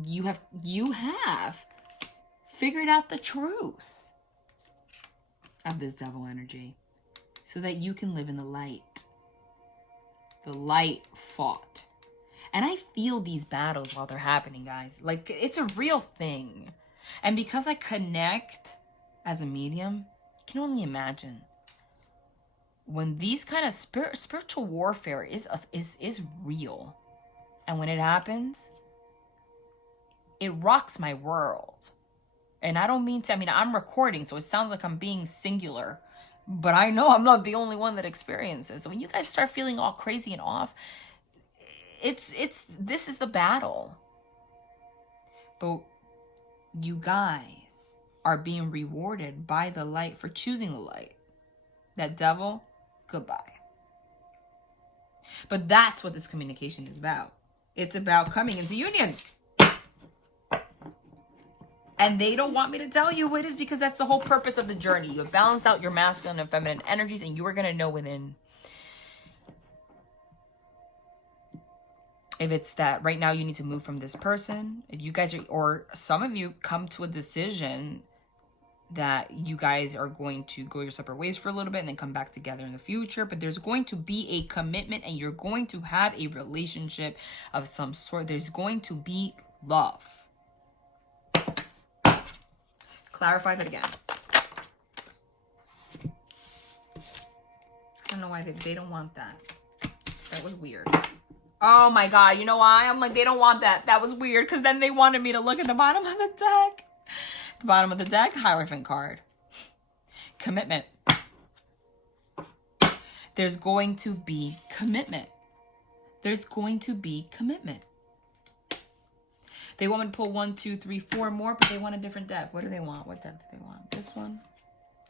you have figured out the truth of this devil energy so that you can live in the light. The light fought. And I feel these battles while they're happening, guys. Like, it's a real thing. And because I connect as a medium, you can only imagine when these kind of spiritual warfare is real. And when it happens, it rocks my world. And I don't mean to, I mean, I'm recording, so it sounds like I'm being singular. But I know I'm not the only one that experiences. So when you guys start feeling all crazy and off, this is the battle. But you guys are being rewarded by the light for choosing the light. That devil, goodbye. But that's what this communication is about. It's about coming into union. And they don't want me to tell you what it is, because that's the whole purpose of the journey. You balance out your masculine and feminine energies, and you are going to know within. If it's that right now you need to move from this person, if you guys are, or some of you come to a decision that you guys are going to go your separate ways for a little bit and then come back together in the future, but there's going to be a commitment and you're going to have a relationship of some sort. There's going to be love. Clarify that again. I don't know why they don't want that. That was weird. Oh my God, you know why? I'm like, they don't want that. That was weird, because then they wanted me to look at the bottom of the deck. The bottom of the deck, Hierophant card. Commitment. There's going to be commitment. There's going to be commitment. They want me to pull 1, 2, 3, 4 more, but they want a different deck. What do they want? What deck do they want? This one?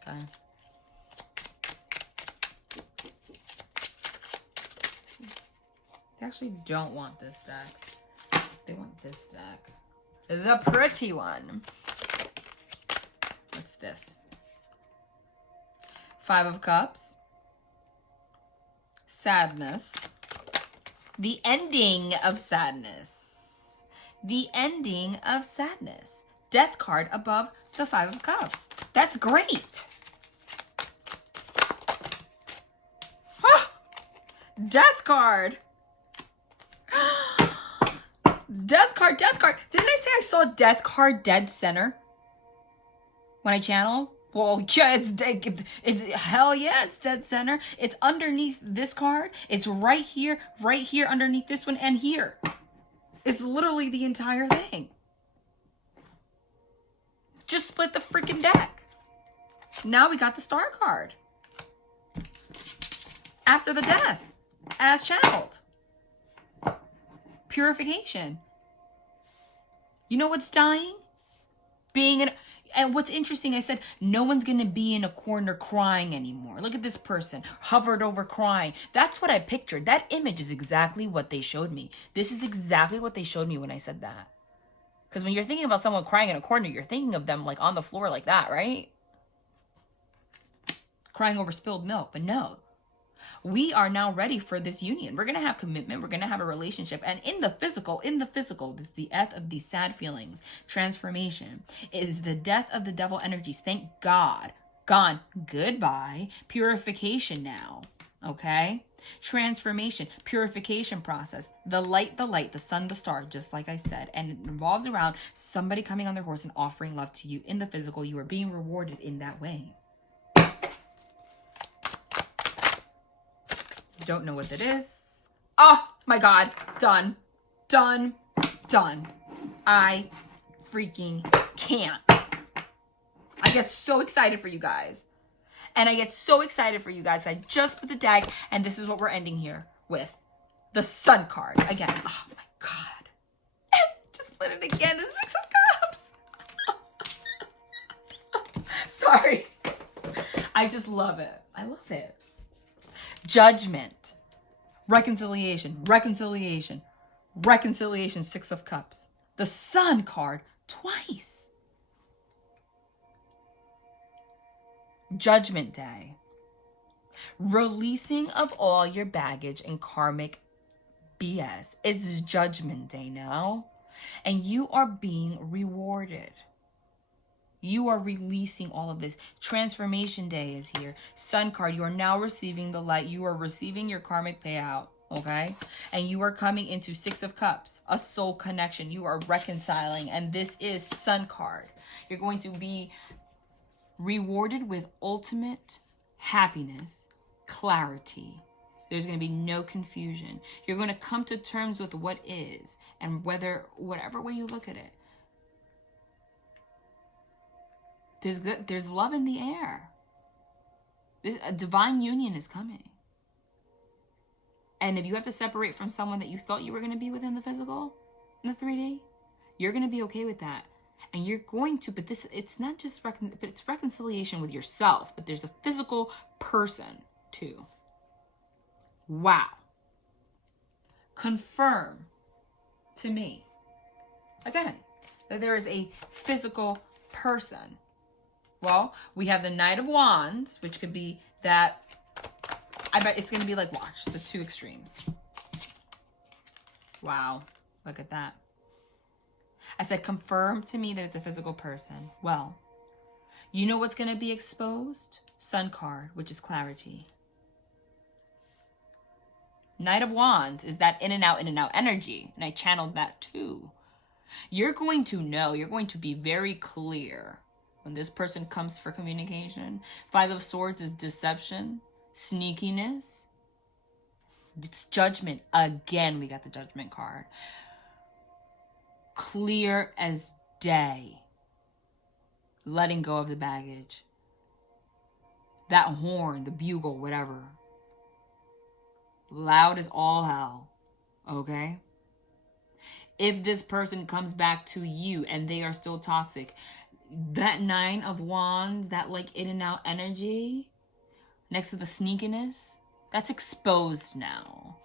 Okay. They actually don't want this deck. They want this deck. The pretty one. What's this? 5 of Cups. Sadness. The ending of sadness. The ending of sadness. Death card above the 5 of Cups. That's great. Ah! Death card. Death card, death card. Didn't I say I saw death card dead center when I channel? Well, yeah, it's hell yeah, it's dead center. It's underneath this card. It's right here underneath this one, and here. It's literally the entire thing. Just split the freaking deck. Now we got the star card. After the death, as channeled. Purification. You know what's dying? Being in, and what's interesting, I said, no one's going to be in a corner crying anymore. Look at this person, hovered over crying. That's what I pictured. That image is exactly what they showed me. This is exactly what they showed me when I said that. Because when you're thinking about someone crying in a corner, you're thinking of them like on the floor like that, right? Crying over spilled milk. But no. We are now ready for this union. We're going to have commitment. We're going to have a relationship. And in the physical, this is the death of these sad feelings. Transformation. It is the death of the devil energies. Thank God. Gone. Goodbye. Purification now. Okay? Transformation. Purification process. The light, the sun, the star, just like I said. And it revolves around somebody coming on their horse and offering love to you in the physical. You are being rewarded in that way. Don't know what that is. Oh my God. Done. Done. Done. I freaking can't. I get so excited for you guys. And I get so excited for you guys. I just put the deck, and this is what we're ending here with. The Sun card. Again. Oh my God. Just put it again. The 6 of Cups. Sorry. I just love it. I love it. Judgment, reconciliation, reconciliation, reconciliation, 6 of Cups. The Sun card twice. Judgment Day. Releasing of all your baggage and karmic BS. It's Judgment Day now. And you are being rewarded. You are releasing all of this. Transformation Day is here. Sun card, you are now receiving the light. You are receiving your karmic payout, okay? And you are coming into 6 of Cups, a soul connection. You are reconciling, and this is Sun card. You're going to be rewarded with ultimate happiness, clarity. There's going to be no confusion. You're going to come to terms with what is, and whatever way you look at it. There's love in the air. A divine union is coming. And if you have to separate from someone that you thought you were going to be within the physical, in the 3D, you're going to be okay with that. And you're going to, but it's not just, but it's reconciliation with yourself, but there's a physical person too. Wow. Confirm to me, again, that there is a physical person. Well, we have the Knight of Wands, which could be that, I bet it's going to be like, watch, the two extremes. Wow. Look at that. I said, confirm to me that it's a physical person. Well, you know what's going to be exposed? Sun card, which is clarity. Knight of Wands is that in and out energy. And I channeled that too. You're going to know, you're going to be very clear when this person comes for communication. 5 of Swords is deception, sneakiness. It's judgment. Again, we got the Judgment card. Clear as day. Letting go of the baggage. That horn, the bugle, whatever. Loud as all hell. Okay? If this person comes back to you and they are still toxic, that 9 of Wands, that like in and out energy, next to the sneakiness, that's exposed now.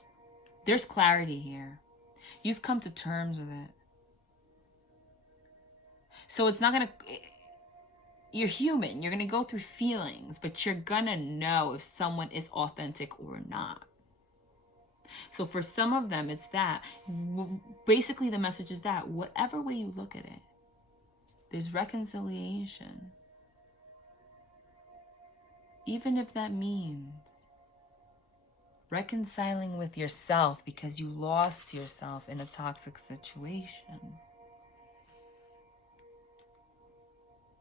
There's clarity here. You've come to terms with it. So it's not going to... You're human. You're going to go through feelings, but you're going to know if someone is authentic or not. So for some of them, it's that. Basically, the message is that whatever way you look at it, there's reconciliation. Even if that means reconciling with yourself because you lost yourself in a toxic situation.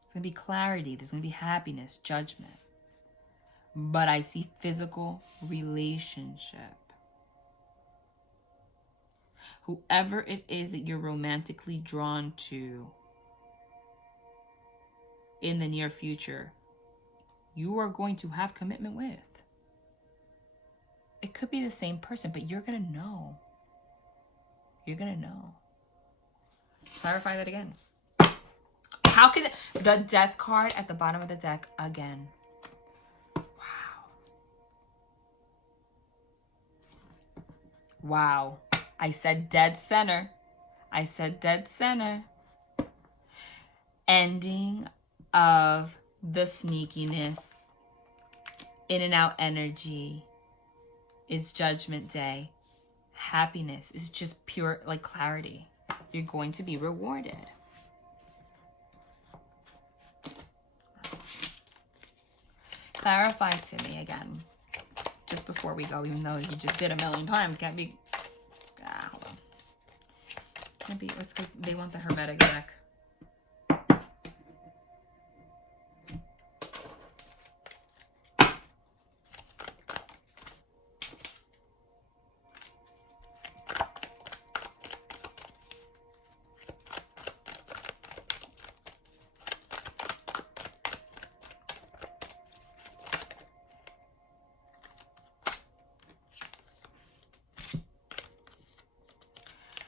There's going to be clarity. There's going to be happiness, judgment. But I see physical relationship. Whoever it is that you're romantically drawn to in the near future, you are going to have commitment with. It could be the same person, but you're going to know. You're going to know. Clarify that again. How could the Death card at the bottom of the deck again? Wow. Wow. I said dead center. I said dead center. Ending of the sneakiness. In and out energy. It's Judgment Day. Happiness is just pure, like clarity. You're going to be rewarded. Clarify to me again, just before we go, even though you just did a million times. Can't be, hold on. Can't be, it's because they want the Hermetic deck.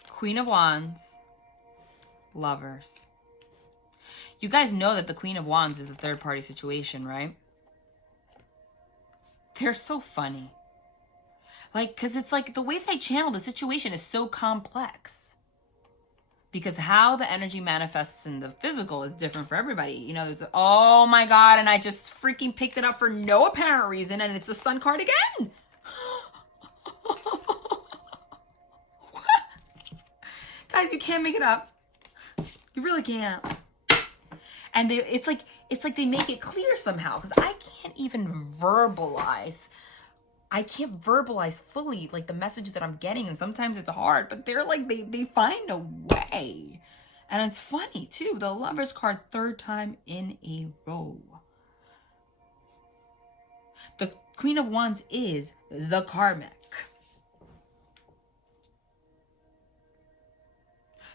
Queen of Wands, Lovers. You guys know that the Queen of Wands is a third-party situation, right? They're so funny. Like, because it's like the way that I channel the situation is so complex. Because how the energy manifests in the physical is different for everybody. You know, there's, oh my God, and I just freaking picked it up for no apparent reason, and it's the Sun card again. Guys, you can't make it up. You really can't. And it's like they make it clear somehow, because I can't even verbalize. I can't verbalize fully like the message that I'm getting, and sometimes it's hard, but they're like they find a way. And it's funny too. The Lovers card, 3rd time in a row. Queen of Wands is the karmic.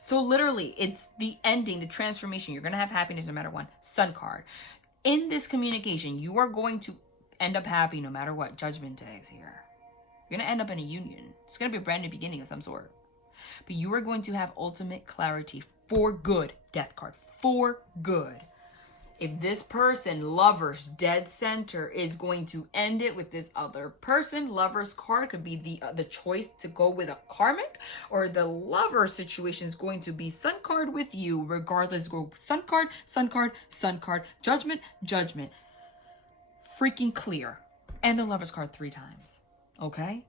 So literally, it's the ending, the transformation. You're going to have happiness no matter what. Sun card. In this communication, you are going to end up happy no matter what. Judgment Day is here. You're going to end up in a union. It's going to be a brand new beginning of some sort. But you are going to have ultimate clarity for good. Death card. For good. If this person, lovers, dead center, is going to end it with this other person, lover's card could be the choice to go with a karmic, or the lover situation is going to be sun card with you. Regardless, go sun card, sun card, sun card, judgment, judgment. Freaking clear. And the lover's card 3 times. Okay?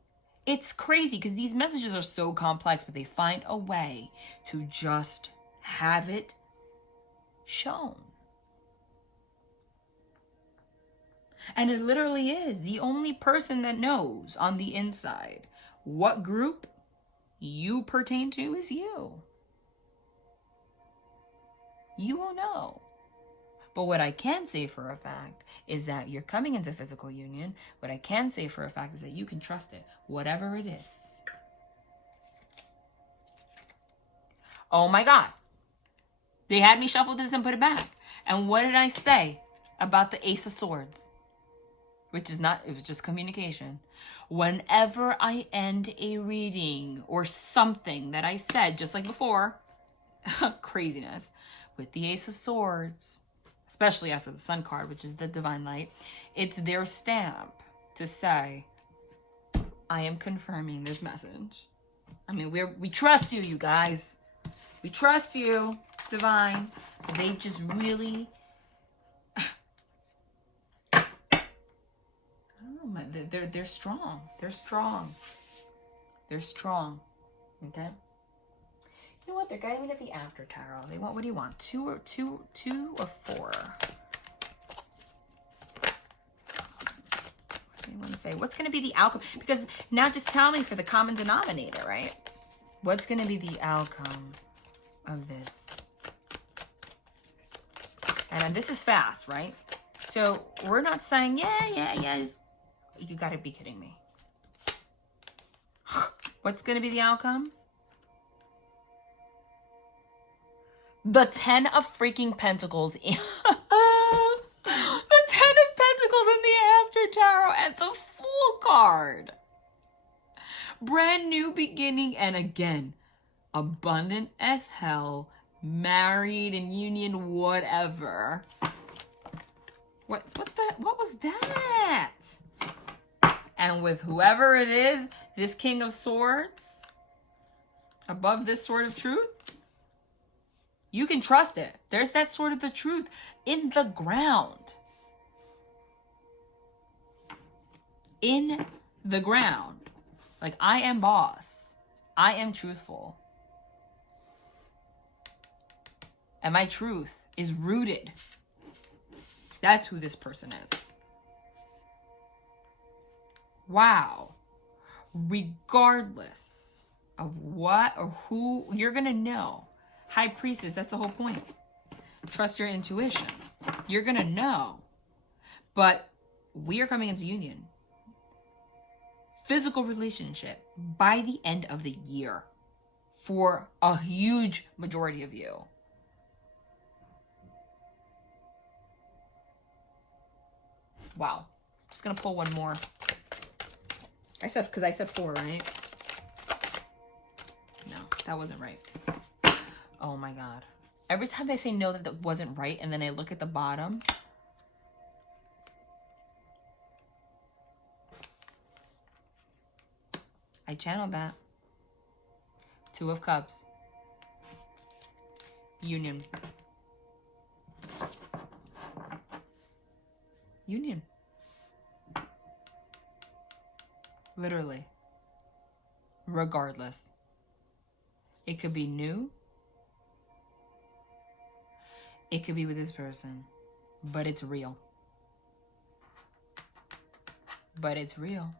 It's crazy because these messages are so complex, but they find a way to just have it shown. And it literally is. The only person that knows on the inside what group you pertain to is you. You will know. But what I can say for a fact is that you're coming into physical union. What I can say for a fact is that you can trust it, whatever it is. Oh my God. They had me shuffle this and put it back. And what did I say about the Ace of Swords? Which is not, it was just communication. Whenever I end a reading or something that I said, just like before, craziness, with the Ace of Swords, especially after the Sun card, which is the divine light, it's their stamp to say, I am confirming this message. I mean, we trust you, you guys. We trust you, divine. They just really, they're strong. They're strong. They're strong. Okay. You know what? They're guiding me to the after tarot. They want. What do you want? Two or four? What do you want to say? What's going to be the outcome? Because now, just tell me for the common denominator, right? What's going to be the outcome of this? And this is fast, right? So we're not saying yeah. You gotta be kidding me. What's gonna be the outcome? The 10 of freaking Pentacles. The 10 of Pentacles in the after tarot and the Fool card. Brand new beginning, and again, abundant as hell, married in union, whatever. What was that? And with whoever it is, this King of Swords, above this Sword of Truth, you can trust it. There's that Sword of the Truth in the ground. In the ground. Like, I am boss. I am truthful. And my truth is rooted. That's who this person is. Wow. Regardless of what or who, you're going to know. High Priestess, that's the whole point. Trust your intuition. You're going to know. But we are coming into union. Physical relationship by the end of the year for a huge majority of you. Wow. Just going to pull one more. Because I said 4, right? No, that wasn't right. Oh my God. Every time I say no, that wasn't right, and then I look at the bottom. I channeled that. 2 of Cups. Union. Union. Literally. Regardless. It could be new. It could be with this person. But it's real. But it's real.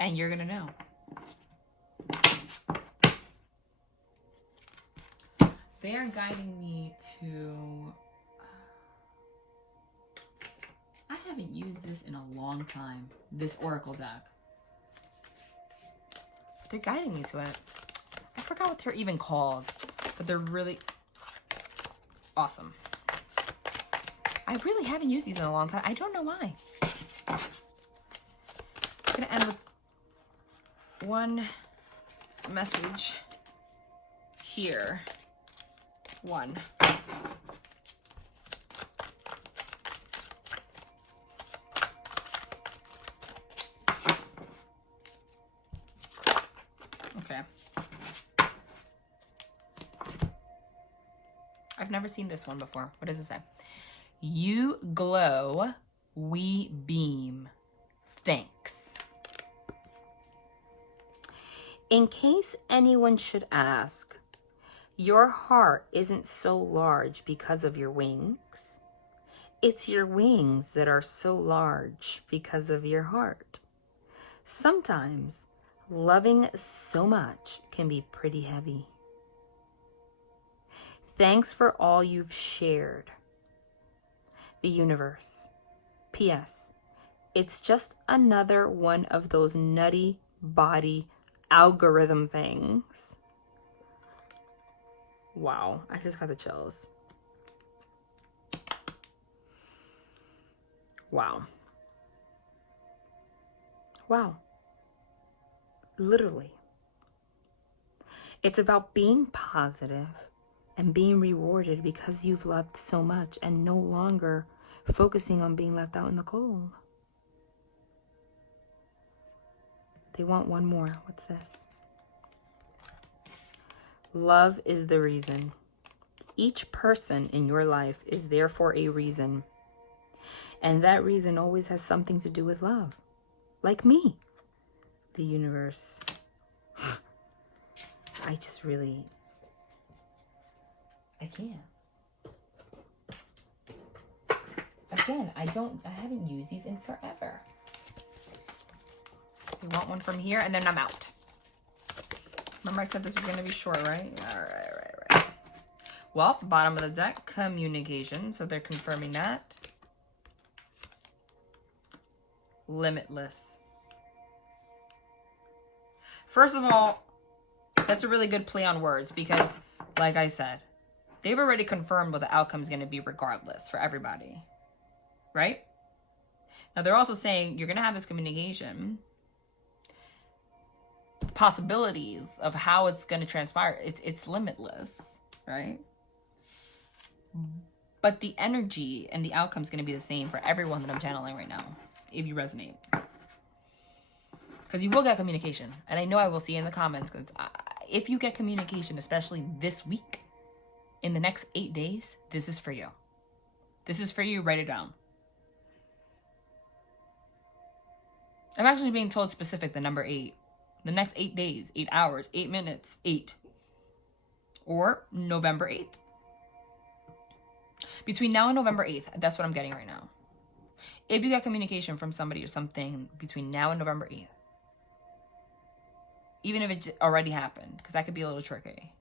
And you're gonna know. They are guiding me to haven't used this in a long time. This Oracle deck. They're guiding me to it. I forgot what they're even called, but they're really awesome. I really haven't used these in a long time. I don't know why. I'm gonna end with one message here. One. Okay. I've never seen this one before. What does it say? You glow, we beam. Thanks. In case anyone should ask, your heart isn't so large because of your wings. It's your wings that are so large because of your heart. Sometimes loving so much can be pretty heavy. Thanks for all you've shared. The universe. P.S. It's just another one of those nutty body algorithm things. Wow, I just got the chills. Wow. Wow. Literally. It's about being positive and being rewarded because you've loved so much and no longer focusing on being left out in the cold. They want one more. What's this? Love is the reason. Each person in your life is there for a reason. And that reason always has something to do with love. Like me. The universe. I just really... I can't. Again, I haven't used these in forever. You want one from here and then I'm out. Remember I said this was going to be short, right? All right. Well, bottom of the deck, communication. So they're confirming that. Limitless. First of all, that's a really good play on words because, like I said, they've already confirmed what the outcome is going to be regardless for everybody. Right? Now, they're also saying you're going to have this communication. Possibilities of how it's going to transpire, it's limitless, right? But the energy and the outcome is going to be the same for everyone that I'm channeling right now, if you resonate. Because you will get communication. And I know I will see in the comments, because if you get communication, especially this week, in the next 8 days, this is for you. This is for you. Write it down. I'm actually being told specific, the number 8. The next 8 days, 8 hours, 8 minutes, 8. Or November 8th. Between now and November 8th, that's what I'm getting right now. If you get communication from somebody or something between now and November 8th, even if it already happened, because that could be a little tricky,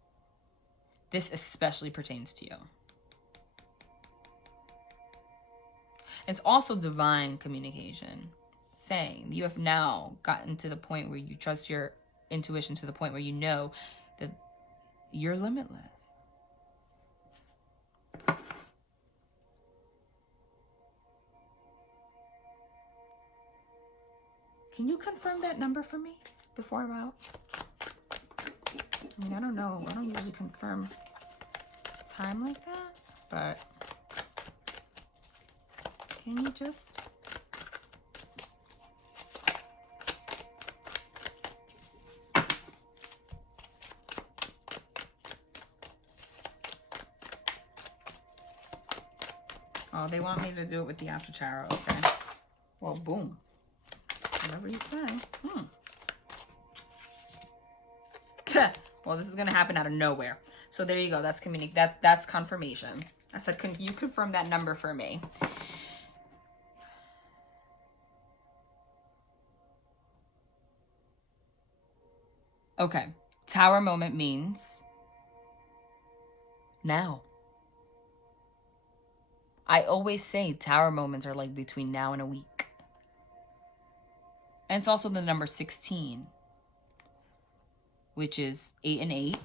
this especially pertains to you. It's also divine communication, saying you have now gotten to the point where you trust your intuition to the point where you know that you're limitless. Can you confirm that number for me before I'm out? I mean, I don't know. I don't usually confirm time like that, but can you just... Oh, they want me to do it with the After Tarot. Okay. Well, boom. Whatever you say. Well, this is going to happen out of nowhere. So there you go. That's that's confirmation. I said, can you confirm that number for me? Okay. Tower moment means now. I always say tower moments are like between now and a week. And it's also the number 16, which is 8 and 8.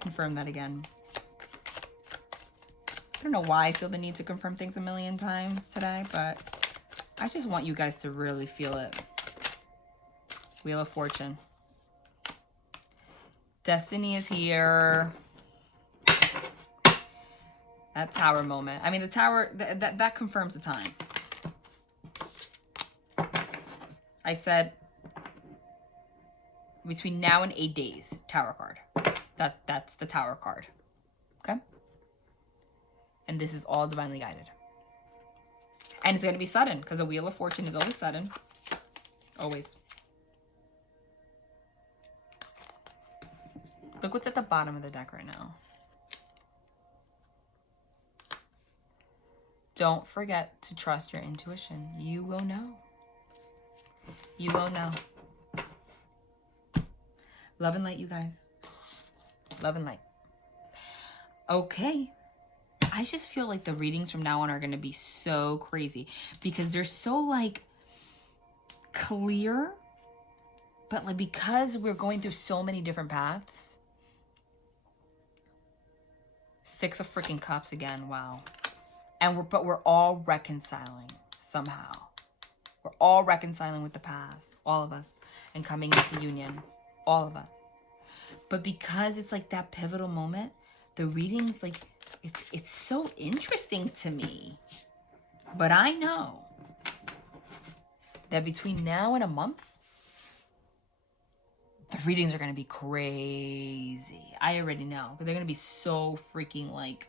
Confirm that again. I don't know why I feel the need to confirm things a million times today, but I just want you guys to really feel it. Wheel of Fortune. Destiny is here. That tower moment. I mean, the tower, that confirms the time. I said between now and 8 days, tower card. That's the tower card. Okay? And this is all divinely guided. And it's going to be sudden, because a Wheel of Fortune is always sudden. Always. Look what's at the bottom of the deck right now. Don't forget to trust your intuition. You will know. You will know. Love and light, you guys. Love and light. Okay. I just feel like the readings from now on are going to be so crazy because they're so like clear, but like because we're going through so many different paths. 6 of freaking cups again. Wow. And we're all reconciling somehow. We're all reconciling with the past, all of us, and coming into union, all of us. But because it's like that pivotal moment, the readings, like, it's so interesting to me. But I know that between now and a month, the readings are going to be crazy. I already know. They're going to be so freaking, like,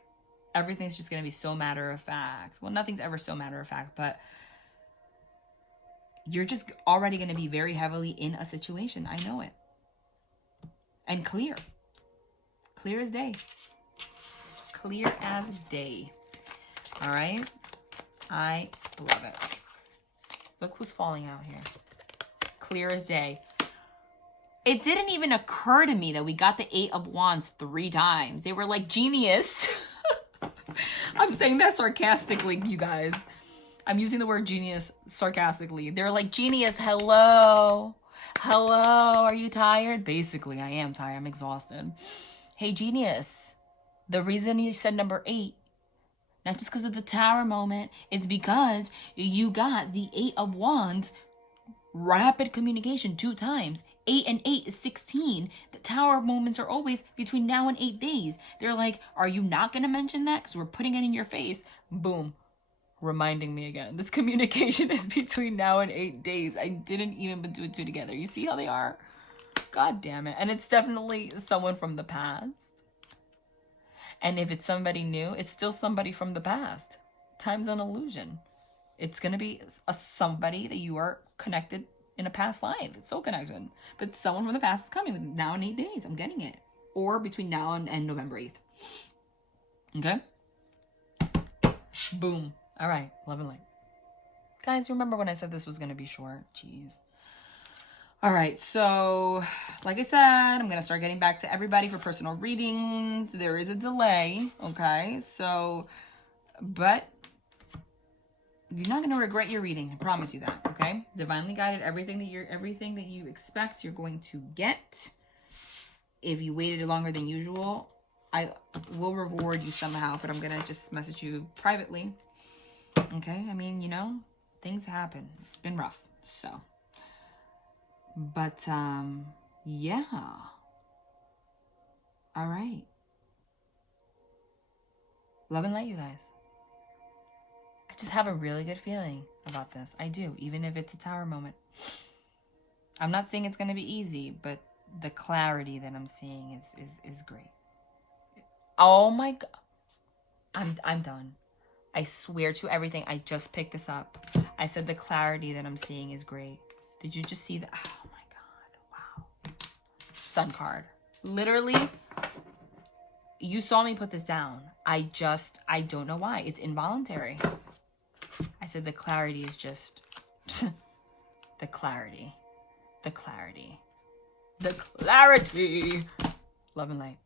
everything's just going to be so matter of fact. Well, nothing's ever so matter of fact, but you're just already going to be very heavily in a situation. I know it. And clear. Clear as day. Clear as day. All right? I love it. Look who's falling out here. Clear as day. It didn't even occur to me that we got the 8 of Wands 3 times. They were like, genius. I'm saying that sarcastically, you guys. I'm using the word genius sarcastically. They're like, genius, hello. Hello, are you tired? Basically, I am tired. I'm exhausted. Hey, genius. The reason you said number 8, not just because of the tower moment, it's because you got the 8 of Wands, rapid communication 2 times. 8 and 8 is 16. The tower moments are always between now and 8 days. They're like, are you not going to mention that? Because we're putting it in your face. Boom. Reminding me again. This communication is between now and 8 days. I didn't even put 2 and 2 together. You see how they are? God damn it. And it's definitely someone from the past. And if it's somebody new, it's still somebody from the past. Time's an illusion. It's going to be somebody that you are connected in a past life. It's so connected. But someone from the past is coming now in 8 days. I'm getting it. Or between now and November 8th. Okay? Boom. All right. Love and light. Guys, remember when I said this was going to be short? Jeez. All right. So, like I said, I'm going to start getting back to everybody for personal readings. There is a delay. Okay? So, but you're not going to regret your reading. I promise you that. Okay? Divinely guided. Everything that you expect, you're going to get. If you waited longer than usual, I will reward you somehow, but I'm going to just message you privately. Okay? I mean, you know, things happen. It's been rough. So, but, yeah. All right. Love and light, you guys. I just have a really good feeling about this. I do, even if it's a tower moment. I'm not saying it's going to be easy, but the clarity that I'm seeing is great. Oh my God. I'm done. I swear to everything. I just picked this up. I said the clarity that I'm seeing is great. Did you just see that? Oh my God. Wow. Sun card. Literally, you saw me put this down. I don't know why. It's involuntary. I said the clarity is just the clarity. The clarity. The clarity. Love and light.